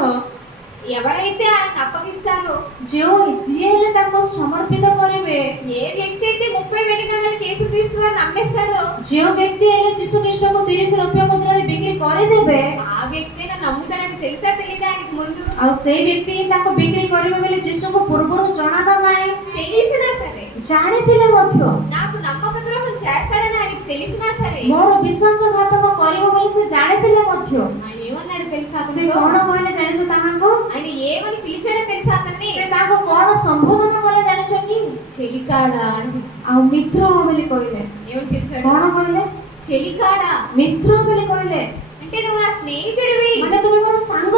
ఎవరైతే ఆయన అప్పగిస్తారో, ଯେଉଁ ଯିଏ ହେଲେ ତାଙ୍କୁ ସମର୍ପିତ କରିବେ, ఏ వ్యక్తి అయితే 30 వెండి నాణాలకు యేసుక్రీస్తు వారిని అమ్మేస్తాడో, ଯେଉଁ ବ୍ୟକ୍ତି ହେଲେ ଯୀଶୁ ଖ୍ରୀଷ୍ଟଙ୍କୁ 30 ରୌପ୍ୟ ମୁଦ୍ରାରେ ବିକ୍ରି କରିଦେବେ, ఆ వ్యక్తి నమ్ముతానని తెలుసా తెలీదా ఆయనకు ముందు? ଆଉ ସେଇ ବ୍ୟକ୍ତି ହିଁ ତାଙ୍କୁ ବିକ୍ରି କରିବେ ବୋଲି ଯୀଶୁଙ୍କୁ ପୂର୍ବରୁ ଜଣା ତ ନାହିଁ, తెలిసినా సరే, ଜାଣିଥିଲେ ମଧ୍ୟ నాకు నమ్మక ద్రోహం చేస్తాడని ఆయనకు తెలిసినా సరే, ମୋର ବିଶ୍ୱାସଘାତକ କରିବ ବୋଲି ସେ ଜାଣିଥିଲେ ମଧ୍ୟ ఆయన ఏమన్నాడు తెలుసా ସେ అతనితో? କଣ କହିଲେ ଜାଣିଛ ତାହାଙ୍କୁ? ఆయన ఏమని పిలిచాడో తెలుసా అతన్ని? ସେ ତାଙ୍କୁ କଣ ସମ୍ବୋଧନ କଲେ ଜାଣିଛ କି? చెలికాడా అని పిలిచాడు. ଆଉ ମିତ୍ର ବୋଲି କହିଲେ। ఏమని పిలిచాడు? କଣ କହିଲେ? చెలికాడా ମିତ୍ର ବୋଲି କହିଲେ। అంటే నువ్వు నా స్నేహితుడివి, ମାନେ ତୁମେ ମୋର ସାଙ୍ଗ,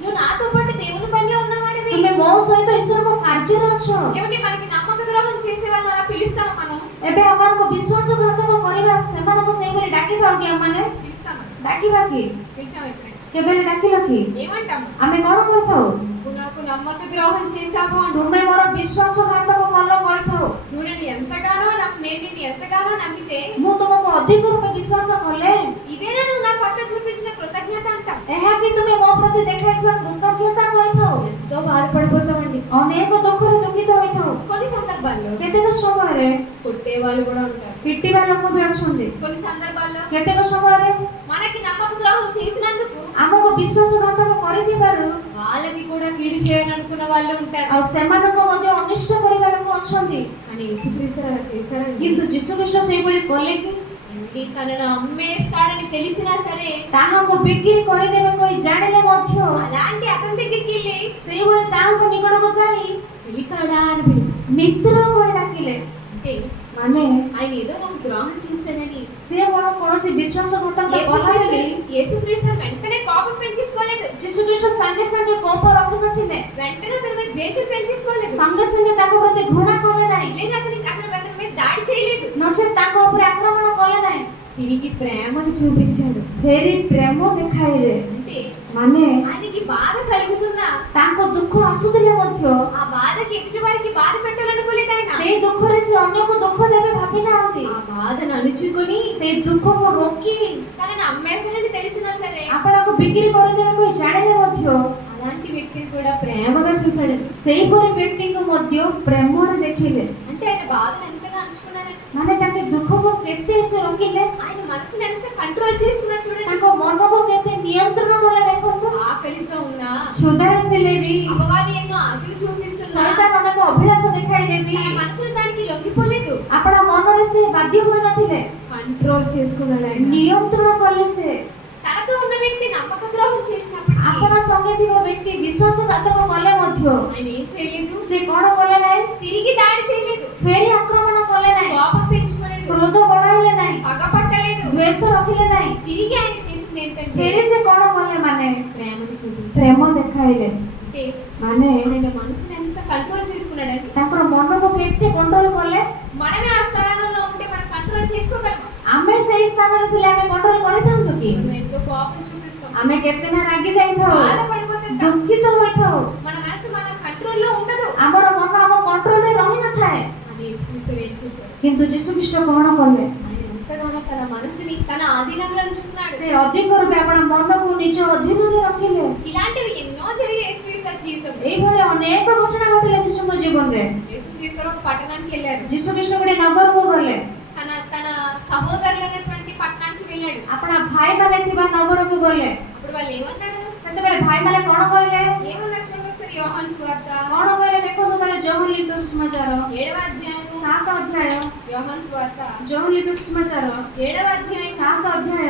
నువ్వు నాతో పాటు దేవుని పనిలో ఉన్నవాడివి. ତୁମେ ମୋ ସହିତ ଈଶ୍ୱରଙ୍କ କାର୍ଯ୍ୟରେ ଅଛ। ఏమంటే మనకి నమ్మక ద్రోహం చేసే వాళ్ళని అలా పిలుస్తాం మనం? ଏବେ ଆମମାନଙ୍କୁ ବିଶ୍ୱାସଘାତକ କରିବା ସେମାନଙ୍କୁ ସେଇଭଳି ଡାକିଥାଉ କି? ଆମମାନେ పిలుస్తాం. ଡାକିବା କି? పిలిచాం ఎప్పుడైనా? କେବେ ହେଲେ ଡାକିଲ କି? ఏమంటాము? ଆମେ କଣ କହିଥାଉ? నువ్వు నాకు నమ్మక ద్రోహం చేశావు అంటూ. ତୁମେ ମୋର ବିଶ୍ୱାସଘାତକ କଲ କହିଥାଉ। నువ్వు నన్ను ఎంతగానో నేను నిన్ను ఎంతగానో నమ్మితే ମୁଁ ତୁମକୁ ଅଧିକ ରୂପେ ବିଶ୍ୱାସ କଲେ ఇదేనా నువ్వు నా పట్ల చూపించిన కృతజ్ఞత అంటాం. ଏହା କି ତୁମେ ମୋ ପ୍ରତି ଦେଖାଇଥିବା କୃତଜ୍ଞତା କହିଥାଉ। ఎంతో బాధపడిపోతామండి ଅନେକ ଦୁଃଖରେ ଦୁଃଖିତ ହୋଇଥାଉ। కొన్ని సందర్భాల్లో. କେତେକ ସମୟରେ కొట్టే వాళ్ళు కూడా ఉంటారు ପିଟିବା ଲୋକ ବି ଅଛନ୍ତି। కొన్ని సందర్భాల్లో. କେତେକ ସମୟରେ మనకి నమ్మక ద్రోహం చేసినందుకు ଆମକୁ ବିଶ୍ୱାସଘାତକ କରିଥିବାରୁ వాళ్ళకి కూడా కీడు చేయాలనుకున్న వాళ్ళు ఉంటారు. ଆଉ ସେମାନଙ୍କୁ ମଧ୍ୟ ଅନିଷ୍ଟ କରିବା ଲୋକ ଅଛନ୍ତି। కానీ యేసుక్రీస్తు అలా చేశారండి. କିନ୍ତୁ ଯୀଶୁଖ୍ରୀଷ୍ଟ ସେଇଭଳି କଲେ କି? ଏମିତି తనను అమ్మేస్తాడని తెలిసినా సరే, ତାହାଙ୍କୁ ବିକ୍ରି କରିଦେବେ କହି ଜାଣିଲେ ମଧ୍ୟ అలాంటి అతని దగ్గరికి వెళ్ళి ସେଇଭଳି ତାହାଙ୍କ ନିକଟକୁ ଯାଇ చెలికాడా అని పిలిచారు. ମିତ୍ର କହି ଡାକିଲେ। అంటే ମାନେ ఆయన ఏదో నాకు ద్రోహం చేశాడని ସେ ମୋର କୌଣସି ବିଶ୍ୱାସଘାତକ କଲା ବୋଲି యేసుక్రీస్తు వెంటనే కోపం పెంచేసుకోలేదు. ଯୀଶୁଖ୍ରୀଷ୍ଟ ସାଙ୍ଗେ ସାଙ୍ଗେ କୋପ ରଖିନଥିଲେ, వెంటనే అతని మీద ద్వేషం పెంచేసుకోలేదు. ସାଙ୍ଗେ ସାଙ୍ଗେ ତାଙ୍କ ପ୍ରତି ଘୃଣା କଲେ ନାହିଁ, లేదా అతని మీద దాడి చేయలేదు. ନଚେତ୍ ତାଙ୍କ ଉପରେ ଆକ୍ରମଣ କଲେ ନାହିଁ, తిరిగి ప్రేమను చూపించాడు. ଫେରି ପ୍ରେମ ଦେଖାଇଲେ। అంటే ମାନେ ఆయనకి బాధ కలుగుతున్నా ତାଙ୍କ ଦୁଃଖ ଆସୁଥିଲେ ମଧ୍ୟ ఆ బాధకి ఎదుటి వారికి బాధ పెట్టాలనుకోలేదు ఆయన. ସେଇ ଦୁଃଖରେ ସେ ଅନ୍ୟକୁ ଦୁଃଖ ଦେବେ ଭାବି ନାହାନ୍ତି। ఆ బాధను అణుచుకొని ସେଇ ଦୁଃଖକୁ ରୋକି తనని అమ్మేశాడని తెలిసినా సరే, ଆପଣଙ୍କୁ ବିକ୍ରି କରିଦେବେ କହି ଜାଣିଲେ ମଧ୍ୟ అలాంటి వ్యక్తిని కూడా ప్రేమగా చూశాడు. ସେଇପରି ବ୍ୟକ୍ତିଙ୍କୁ ମଧ୍ୟ ପ୍ରେମରେ ଦେଖିଲେ। అంటే ఆయన బాధను ఎంతగా అణుచుకున్నాడు, ମାନେ ତାଙ୍କେ ଦୁଃଖକୁ କେତେ ସେ ରୋକିଲେ, ఆయన మనసుని ఎంత కంట్రోల్ చేసుకున్నాడు చూడండి. ତାଙ୍କ ମନକୁ କେତେ ନିୟନ୍ତ୍ରଣ କଲେ ଦେଖନ୍ତୁ। ఆకలితో ఉన్నా, କ୍ଷୁଧାରେ ଥିଲେ ବି, అపవాది ఎన్నో ఆశలు చూపిస్తున్నా, ସୈତାନ ଅନେକ ଅଭିଳାଷ ଦେଖାଇଲେ ବି తన మనసును దానికి లొంగిపోలేదు. ଆପଣ ମନରେ ସେ ବାଧ୍ୟ ହୋଇନଥିଲେ, కంట్రోల్ చేసుకున్నాడు ఆయన. ନିୟନ୍ତ୍ରଣ କଲେ ସେ। తనతో ఉన్న వ్యక్తి నమ్మక ద్రోహం చేసినప్పుడు ଆପଣ ସଙ୍ଗେ ଥିବା ବ୍ୟକ୍ତି ବିଶ୍ୱାସଘାତକ କଲେ ମଧ୍ୟ ఆయన ఏం చేయలేదు, ସେ କଣ କଲେ ନାହିଁ? తిరిగి దాడి చేయలేదు, ଫେରି ଆକ୍ରମଣ କଲେ ନାହିଁ, కోపం పెంచుకోలేదు, କ୍ରୋଧ ବଢାଇଲେ ନାହିଁ, పగ పట్టలేదు. ଦ୍ୱେଷ ରଖିଲେ ନାହିଁ। తిరిగి ఆయన చేసింది ఏంటంటే ଫେରି ସେ କଣ କଲେ? ମାନେ ప్రేమను చూపించాడు. ପ୍ରେମ ଦେଖାଇଲେ। అంటే ମାନେ ఆయన మనసుని ఎంత కంట్రోల్ చేసుకున్నాడంటే, ତାଙ୍କର ମନକୁ କେତେ କଣ୍ଟ୍ରୋଲ କଲେ। మనమే ఆ స్థానంలో ఉంటే మనం కంట్రోల్ చేసుకోగలం. ଆମେ ସେଇ ସ୍ଥାନରେ ଥିଲେ ଆମେ କଣ୍ଟ୍ରୋଲ କରିଥାନ୍ତୁ କି? మనం ఎంతో కోపం చూపిస్తాం, ଆମେ କେତେ ନା ରାଗି ଯାଇଥାଉ, బాధపడిపోతుంటాం, ଦୁଃଖିତ ହୋଇଥାଉ, మన మనసు మన కంట్రోల్లో ఉండదు. ଆମର ମନ ଆମ କଣ୍ଟ୍ରୋଲରେ ରହିନଥାଏ। అని యేసుక్రీస్తు ఏం చేశారు? କିନ୍ତୁ ଯୀଶୁଖ୍ରୀଷ୍ଟ କଣ କଲେ? ఆయన ఎంతగానో తన మనసుని తన ఆధీనంలో ఉంచుకున్నాడు. ସେ ଅଧିକ ରୂପେ ଆପଣ ମନକୁ ନିଜ ଅଧୀନରେ ରଖିଲେ। ఇలాంటివి ఎన్నో జరిగే యేసుక్రీస్తు జీవితం. ଏଇଭଳି ଅନେକ ଘଟଣା ଘଟିଲା ଯୀଶୁଙ୍କ ଜୀବନରେ। యేసుక్రీస్తు ఒక పట్టణానికి వెళ్ళారు. ଯୀଶୁଖ୍ରୀଷ୍ଟ ଗୋଟେ ନଗରକୁ ଗଲେ, తన తన సహోదరులైనటువంటి పట్టణానికి వెళ్ళాడు. ଆପଣ ଭାଇମାନେ ଥିବା ନଗରକୁ ଗଲେ। అప్పుడు వాళ్ళు ఏమన్నారు? ସେତେବେଳେ ଭାଇମାନେ କଣ କହିଲେ? ఏమన్నారు చూడండి ఒకసారి. యోహాను సువార్త କଣ କହିଲେ ଦେଖନ୍ତୁ, ତାହେଲେ ଯୋହନ ଲିଖିତ ସୁସମାଚାର 7వ అధ్యాయం. 7 ଅଧ୍ୟାୟ, యోహాను సువార్త ଯୋହନ ଲିଖିତ ସୁସମାଚାର 7వ అధ్యాయం 7 ଅଧ୍ୟାୟ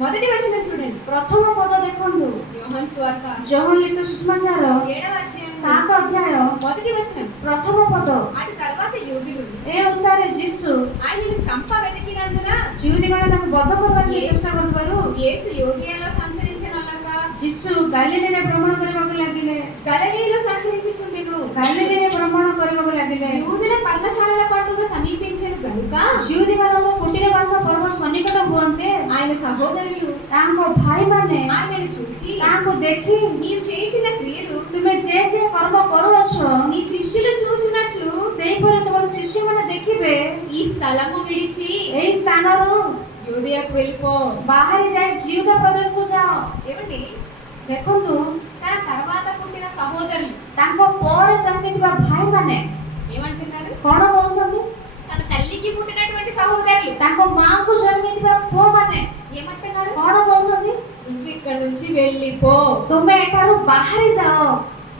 మొదటి వచనం చూడండి. ପ୍ରଥମ ପଦ ଦେଖନ୍ତୁ। యోహాను సువార్త ଯୋହନ ଲିଖିତ ସୁସମାଚାର 7వ అధ్యాయం 7 ଅଧ୍ୟାୟ మొదటి వచనం. ପ୍ରଥମ ପଦ। అటు తర్వాత యూదులు ଏ ଉତ୍ତାରେ ଯୀଶୁ ఆయనను చంప వెతికినందున ଜିହୁଦୀମାନେ ତାଙ୍କୁ ବଧ କରିବାକୁ ଚେଷ୍ଟା କରୁଥିବାରୁ యేసు యోదియాలో సంచరించనల్లక ଯୀଶୁ ଗାଲିଲୀରେ ଭ୍ରମଣ କରିବାକୁ ଲାଗିଲେ। గలిలయలో సంచరించుచుండెను. ଗାଲିଲୀରେ ଭ୍ରମଣ କରିବାକୁ ଲାଗିଲେ। యూదుల పర్ణశాలల పండుగ సమీపించెను కనుక ଜିହୁଦୀମାନଙ୍କ କୁଟୀର ବାସ ପର୍ବ ସନ୍ନିକଟ ହୁଅନ୍ତେ ఆయన సహోదరులు ତାଙ୍କ ଭାଇମାନେ ఆయనను చూచి, ତାଙ୍କୁ ଦେଖି నీవు చేయుచున్న క్రియలు ତୁମେ ଯେ ଯେ କର୍ମ କରୁଅଛ నీ శిష్యులు చూచున్నట్లు ସେହିପରି ତୁମର ଶିଷ୍ୟମାନେ ଦେଖିବେ। ఈ స్థలము విడిచి ଏହି ସ୍ଥାନରୁ యోదయకు వెళ్ళిపో. ବାହାରି ଯାଇ ଜିହୁଦା ପ୍ରଦେଶକୁ ଯାଅ। ఏమండి, ଦେଖନ୍ତୁ తన తర్వాత పుట్టిన సహోదరులు ତାଙ୍କ ପରେ ଜନ୍ମିଥିବା ଭାଇମାନେ ఏమంటున్నారు? କଣ କହୁଛନ୍ତି? తన తల్లికి పుట్టినటువంటి సహోదరులు ତାଙ୍କ ମାଙ୍କୁ ଜନ୍ମିଥିବା ପୁଅମାନେ ఏమంటున్నారు? କଣ କହୁଛନ୍ତି? నువ్వు ఇక్కడ నుంచి వెళ్ళిపో. ତୁମେ ଏଠାରୁ ବାହାରି ଯାଅ।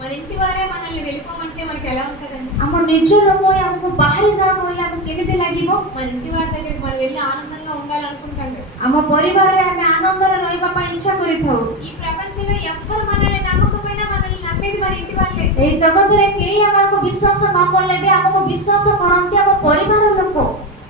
మన ఇంటి వారే మనల్ని వెళ్ళిపోమంటే మనకి ఎలా ఉంటదండి? ଆମ ନିଜ ଲୋକ ହିଁ ଆମକୁ ବାହାରି ଯାଅ କହିଲେ ଆମକୁ କେମିତି ଲାଗିବ? మన ఇంటి వారి దగ్గరికి మనం వెళ్ళి ఆనందంగా ఉండాలనుకుంటాం కదా. ଆମ ପରିବାରରେ ଆମେ ଆନନ୍ଦରେ ରହିବା ପାଇଁ ଇଚ୍ଛା କରିଥାଉ। ఈ ప్రపంచంలో ఎవ్వరు మనల్ని నమ్మకపోయినా మనల్ని నమ్మేది మన ఇంటి వాళ్ళే. ଏଇ ଜଗତରେ କେହି ଆମକୁ ବିଶ୍ୱାସ ନ କଲେ ବି ଆମକୁ ବିଶ୍ୱାସ କରନ୍ତି ଆମ ପରିବାର ଲୋକ।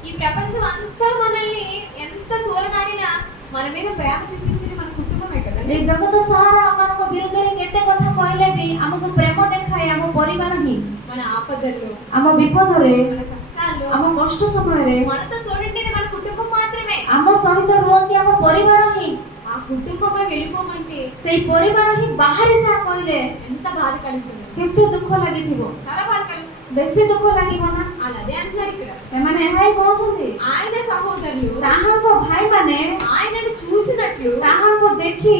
ఈ ప్రపంచం అంతా మనల్ని ఎంత తోలనాడినా మన మీద ప్రేమ చూపించేది మన కుటుంబమే కదండి. ଏଇ ଜଗତ ସାରା ଆମମାନଙ୍କ ବିରୁଦ୍ଧରେ କେତେ କଥା କହିଲେ ବି ଆମକୁ ପ୍ରେମ ଦେଖାଏ ଆମ ପରିବାର ହିଁ। మన ఆపదల్లో, ଆମ ବିପଦରେ, మన కష్టాల్లో, ଆମ କଷ୍ଟ ସମୟରେ మనతో తోడుండేది మన కుటుంబం మాత్రమే. ଆମ సହିତ ରୁହନ୍ତି ଆମ ପରିବାର ହିଁ। ఆ కుటుంబమే వెళ్ళిపోమంటే ସେଇ ପରିବାର ହିଁ ବାହାରି ଯା କହିଲେ ఎంత బాధ కలుగుతుంది? କେତେ ଦୁଃଖ ଲାଗିଥିବ? చాలా బాధ కలుగుతుంది. ବେଶୀ ଦୁଃଖ ଲାଗିବ ନା? అలాగే అంటున్నారు ఇక్కడ. ସେମାନେ ଏହା ହିଁ କହୁଛନ୍ତି। ఆయన సహోదరులు ତାହାଙ୍କ ଭାଇମାନେ ఆయనను చూచినట్లు ତାହାଙ୍କୁ ଦେଖି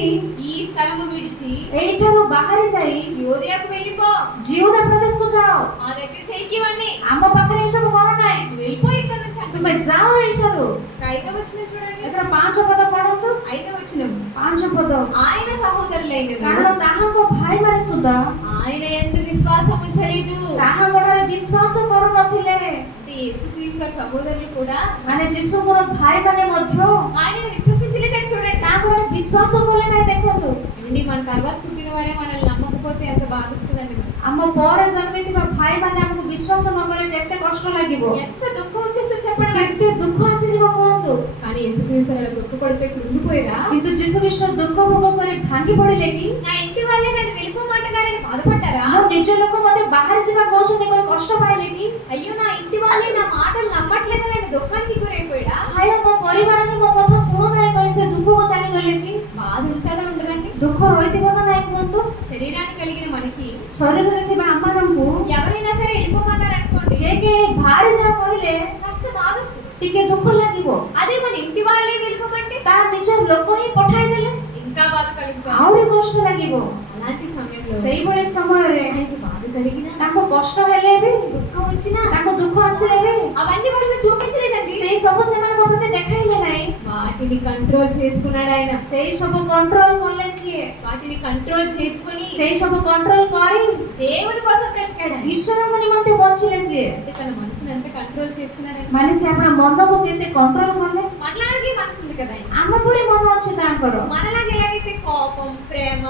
ఈ స్థలము విడిచి ଏଇଠାରୁ ବାହାରି ଯାଇ యోదయకు వెళ్ళిపో. ଜିହୁଦା ପ୍ରଦେଶକୁ ଯାଅ। మా దగ్గర చెయ్యివన్నీ ଆମ ପାଖରେ ଏସବୁ କର ନାହିଁ। వెళ్ళిపో ఇక్కడ నుంచి అంటే. ତୁମେ ଯାଅ ଏଇଠାରୁ। 5వ వచనం చూడండి. ଏଥର 5 ପଦ ପଢନ୍ତୁ। 5వ వచనం. 5 ପଦ। ఆయన సహోదరులైన କାରଣ ତାହାଙ୍କ ଭାଇମାନେ ସୁଦ୍ଧା ఆయన యందు విశ్వాసం ఉంచలేదు. ତାହାଙ୍କଠାରେ ବିଶ୍ୱାସ କରୁନଥିଲେ। అంటే యేసుక్రీస్తు సహోదరులు కూడా ମାନେ ଯୀଶୁଙ୍କର ଭାଇମାନେ ମଧ୍ୟ ఆయనను విశ్వసించలేదని చూడండి. ତାହାଙ୍କଠାରେ ବିଶ୍ୱାସ କଲେ ନାହିଁ। ଦେଖନ୍ତୁ ఏమండి, మన తర్వాత పుట్టిన వారే మనల్ని నమ్మకపోతే ఎంత బాధిస్తుందండి మనకి. ଆମ ପରେ ଜନ୍ମିଥିବା ଭାଇମାନେ ଆମକୁ ବିଶ୍ୱାସ ନ କଲେ କେତେ କଷ୍ଟ ଲାଗିବ, ఎంత దుఃఖం వచ్చేస్తే చెప్పండి. କେତେ ଦୁଃଖ ଆସିଯିବ କୁହନ୍ତୁ। కానీ యేసుక్రీస్తు అలా దుఃఖపడిపోయి కృంగిపోయారా? କିନ୍ତୁ ଯୀଶୁଖ୍ରୀଷ୍ଟ ଦୁଃଖ ଭୋଗ କରି ଭାଙ୍ଗି ପଡିଲେ କି? నా ఇంటి వాళ్ళే నన్ను వెళ్ళిపోమంటున్నారని బాధపడ్డారా? ମୋ ନିଜ ଲୋକ ମତେ ବାହାରି ଯିବା କହୁଛନ୍ତି କହି କଷ୍ଟ ପାଇଲେ କି? అయ్యో, నా ఇంటి వాళ్ళే నా మాటలు నమ్మట్లేదు అని దుఃఖానికి గురైపోయాడా? ହାୟ ମୋ ପରିବାର ହିଁ ମୋ କଥା ଶୁଣୁନାହିଁ କହି ସେ ଦୁଃଖକୁ ଚାଲିଗଲେ କି? బాధ ఉంటుందా ఉండదండి? ଦୁଃଖ ରହିଥିବ ନା ନାହିଁ କୁହନ୍ତୁ? శరీరానికి కలిగిన మనకి ଶରୀରରେ ଥିବା ଆମମାନଙ୍କୁ ఎవరైనా సరే వెళ్ళిపోమన్నారు అనుకోండి, ଯେ କି ବାହାରି ଯା କହିଲେ కాస్త బాధ వస్తుంది. ଟିକେ ଦୁଃଖ ଲାଗିବ। అదే మన ఇంటి వాళ్ళే వెళ్ళిపోమంటే ତା ନିଜର ଲୋକ ହିଁ ପଠାଇଦେଲେ ఇంకా బాధ కలుగుతుంది. ଆହୁରି କଷ୍ଟ ଲାଗିବ। అలాంటి సమయంలో ସେଇଭଳି ସମୟରେ ఆయనకి బాధ కలిగినా, ତାଙ୍କୁ କଷ୍ଟ ହେଲେ ବି, దుఃఖం వచ్చినా ତାଙ୍କୁ ଦୁଃଖ ଆସିଲେ ବି అవన్నీ వాళ్ళని చూపించలేదండి. ସେଇ ସବୁ ସେମାନଙ୍କ ପ୍ରତି ଦେଖାଇଲେ ନାହିଁ। వాటిని కంట్రోల్ చేసుకున్నాడు ఆయన. ସେଇ ସବୁ କଣ୍ଟ୍ରୋଲ କଲେ ସିଏ। వాటిని కంట్రోల్ చేసుకొని ସେଇ ସବୁ କଣ୍ଟ୍ରୋଲ କରି దేవుని కోసం బ్రతికాడు. ଈଶ୍ୱରଙ୍କ ନିମନ୍ତେ ବଞ୍ଚିଲେ ସିଏ। అంటే తన మనసుని ఎంత కంట్రోల్ చేసుకున్నాడండి. ମାନେ ସେ ଆପଣ ମନକୁ କେତେ କଣ୍ଟ୍ରୋଲ କଲେ। మనలాగే మనసు ఉంది కదా ఆయన. ଆମ ପରି ମନ ଅଛି ତାଙ୍କର। మనలాగే ఎలాగైతే కోపం, ప్రేమ,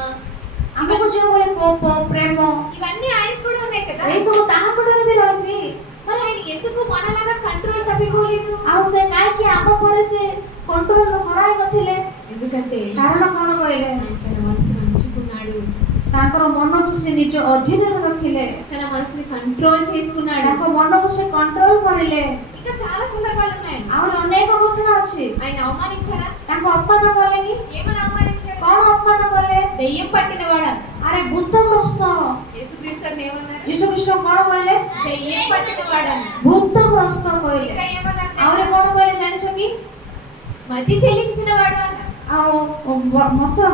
ଆମକୁ ଯେଉଁଭଳି କୋପ, ପ୍ରେମ ఇవన్నీ ఆయనకు కూడా ఉన్నాయి కదా. ଏଇ ସବୁ ତାହାଙ୍କଠାରେ ବି ରହିଛି। మరి ఆయన ఎందుకు మనలాగా కంట్రోల్ తప్పిపోలేదు? ଆଉ ସେ କାହିଁକି ଆମ ପରେ ସେ କଣ୍ଟ୍ରୋଲ ହରାଇ ନଥିଲେ? ఎందుకంటే କାରଣ କଣ କହିଲେ? ఆయన తన మనసును ఉంచుకున్నాడు. ତାଙ୍କର ମନକୁ ସେ ନିଜ ଅଧୀନରେ ରଖିଲେ। తన మనసుని కంట్రోల్ చేసుకున్నాడు. ତାଙ୍କ మନକୁ ସେ କଣ୍ଟ୍ରୋଲ କରିଲେ। ఇంకా చాలా సందర్భాలు ఉన్నాయి. ଆହୁରି ଅନେକ ଘଟଣା ଅଛି। ఆయన అవమానించారా? ତାଙ୍କୁ ଅପମାନ କଲେ କି? ఏమని అవమానించారు? କଣ ଅପମାନ କଲେ? దెయ్యం పట్టినవాడు. ଆରେ ଭୂତଗ୍ରସ୍ତ। యేసుక్రీస్తుని ఏమన్నారు? ଯୀଶୁଖ୍ରୀଷ୍ଟ କଣ କହିଲେ? దెయ్యం పట్టినవాడు. ଭୂତଗ୍ରସ୍ତ କହିଲେ। ఇంకా ఏమన్నారు? ଆହୁରି କଣ କହିଲେ ଜାଣିଛ କି? మతి చెల్లించినవాడు అన్నారు. ଆଉ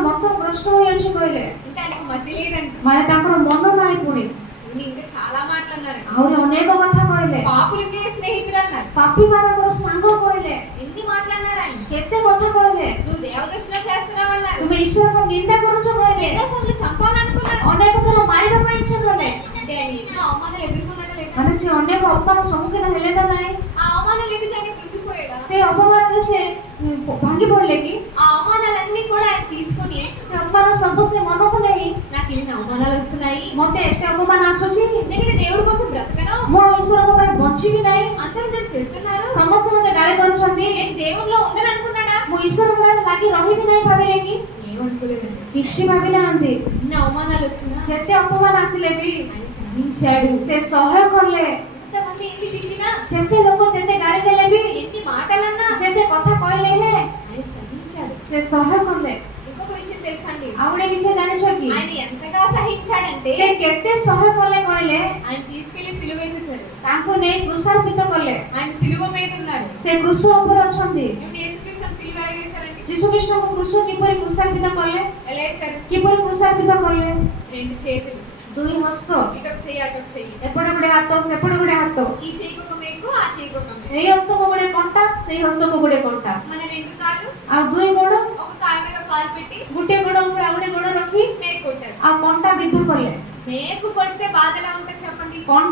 ମତ ଭ୍ରଷ୍ଟ ହୋଇଅଛି କହିଲେ। అంటే ఆయనకు మతి లేదంట. ମାନେ ତାଙ୍କର ମନ ନାହିଁ ପୁଣି। ఇంకా చాలా మాటలు అన్నారు. ଆହୁରି ଅନେକ କଥା କହିଲେ। పాపులకే స్నేహితుడు అన్నారు. ପାପୀ ମାନଙ୍କର ସାଙ୍ଗ କହିଲେ। ఎన్ని మాటలు అన్నారు ఆయన. କେତେ କଥା କହିଲେ। నువ్వు దేవదర్శనం చేస్తున్నావు అన్నారు. ତୁମେ ଈଶ୍ୱରଙ୍କ ନିନ୍ଦା କରୁଛ କହିଲେ। ఎన్నోసార్లు చంపాలనుకున్నారు. ଅନେକ ଥର ମାରିବା ପାଇଁ ଇଚ୍ଛା କଲେ। అంటే ఆయన ఎన్నో అవమానాలు ఎదుర్కొన్నాడు లేదా? ମାନେ ସେ ଅନେକ ଅପମାନ ସମ୍ମୁଖୀନ ହେଲେ ନା ନାହିଁ? ఆ అవమానాలు ఎదురు ఆయన కృంగిపోయాడా? ସେ ଅପମାନରେ ସେ ଭାଙ୍ଗି ପଡିଲେ କି? ఆ అవమానాలన్నీ కూడా ఆయన తీసుకొని, ସେ ଅପମାନ ସବୁ ସେ ମନକୁ ନେଇ నాకు ఇన్ని అవమానాలు వస్తున్నాయి, ମତେ ଏତେ ଅପମାନ ଆସୁଛି, నేను ఇక దేవుడి కోసం బ్రతకను, ମୁଁ ଈଶ୍ୱରଙ୍କ ପାଇଁ ବଞ୍ଚିବି ନାହିଁ, అందరూ నన్ను తిడుతున్నారు, ସମସ୍ତେ ମତେ ଗାଳି କରୁଛନ୍ତି, నేను దేవుడిలో ఉండను అనుకున్నాడా? ମୁଁ ଈଶ୍ୱରଙ୍କ ପାଇଁ ଲାଗି ରହିବି ନାହିଁ ଭାବିଲେ କି? ఏమనుకోలేదండి. କିଛି ଭାବି ନାହାନ୍ତି। ఇన్ని అవమానాలు వచ్చినా ଯେତେ ଅପମାନ ଆସିଲେ ବି ఆయన సహించాడు. ସେ ସହ୍ୟ କଲେ। ఎంతమంది ఎన్ని తిట్టినా, ଯେତେ ଲୋକ ଯେତେ ଗାଳି ଦେଲେ ବି, ఎన్ని మాటలన్నా ଯେତେ କଥା କହିଲେ ହେ ఆయన సహించాడు. ସେ ସହ୍ୟ కଲେ। ఇంకొక విషయం తెలుసా అండి? ଆଉ ଗୋଟେ ବିଷୟ ଜାଣିଛ କି? ఆయన ఎంతగా సహించాడంటే ସେ କେତେ ସହ୍ୟ କଲେ କହିଲେ? ఆయన తీసుకెళ్లి సిలువ వేసేసారు. ତାଙ୍କୁ ନେଇ କୃଷାର୍ପିତ କଲେ। ఆయన సిలువ మీద ఉన్నారు. ସେ କୃଷ ଉପରେ ଅଛନ୍ତି। ఇప్పుడు యేసుక్రీస్తుని సిలువ వేశారండి? ଯୀଶୁ ଖ୍ରୀଷ୍ଟଙ୍କୁ କୃଷ କିପରି କୃଷାର୍ପିତ କଲେ? ఎలా వేశారు? କିପରି କୃଷାର୍ପିତ କଲେ? రెండు చేతులు, ଦୁଇ ହସ୍ତ, ఇటొక చెయ్యి అటొక చెయ్యి, ଏପଟେ ଗୋଟେ ହାତ ସେପଟେ ଗୋଟେ ହାତ, ఈ చెయ్యికి ఒక మేకు ఆ చెయ్యికి ఒక మేకు, ଏଇ ହସ୍ତକୁ ଗୋଟେ କଣ୍ଟା ସେଇ ହସ୍ତକୁ ଗୋଟେ କଣ୍ଟା, మన రెండు కాళ్ళు ଆଉ ଦୁଇ ଗୋଡ଼ ఒక కాలు మీద కాలు పెట్టి ଗୋଟେ ଗୋଡ଼ ଉପରେ ଆଉ ଗୋଟେ ଗୋଡ଼ ରଖି మేకు కొట్టారు. ଆଉ କଣ୍ଟା ବିଦ୍ଧ କଲେ। మేకు కొడితే బాధ ఎలా ఉంటుంది చెప్పండి? କଣ୍ଟା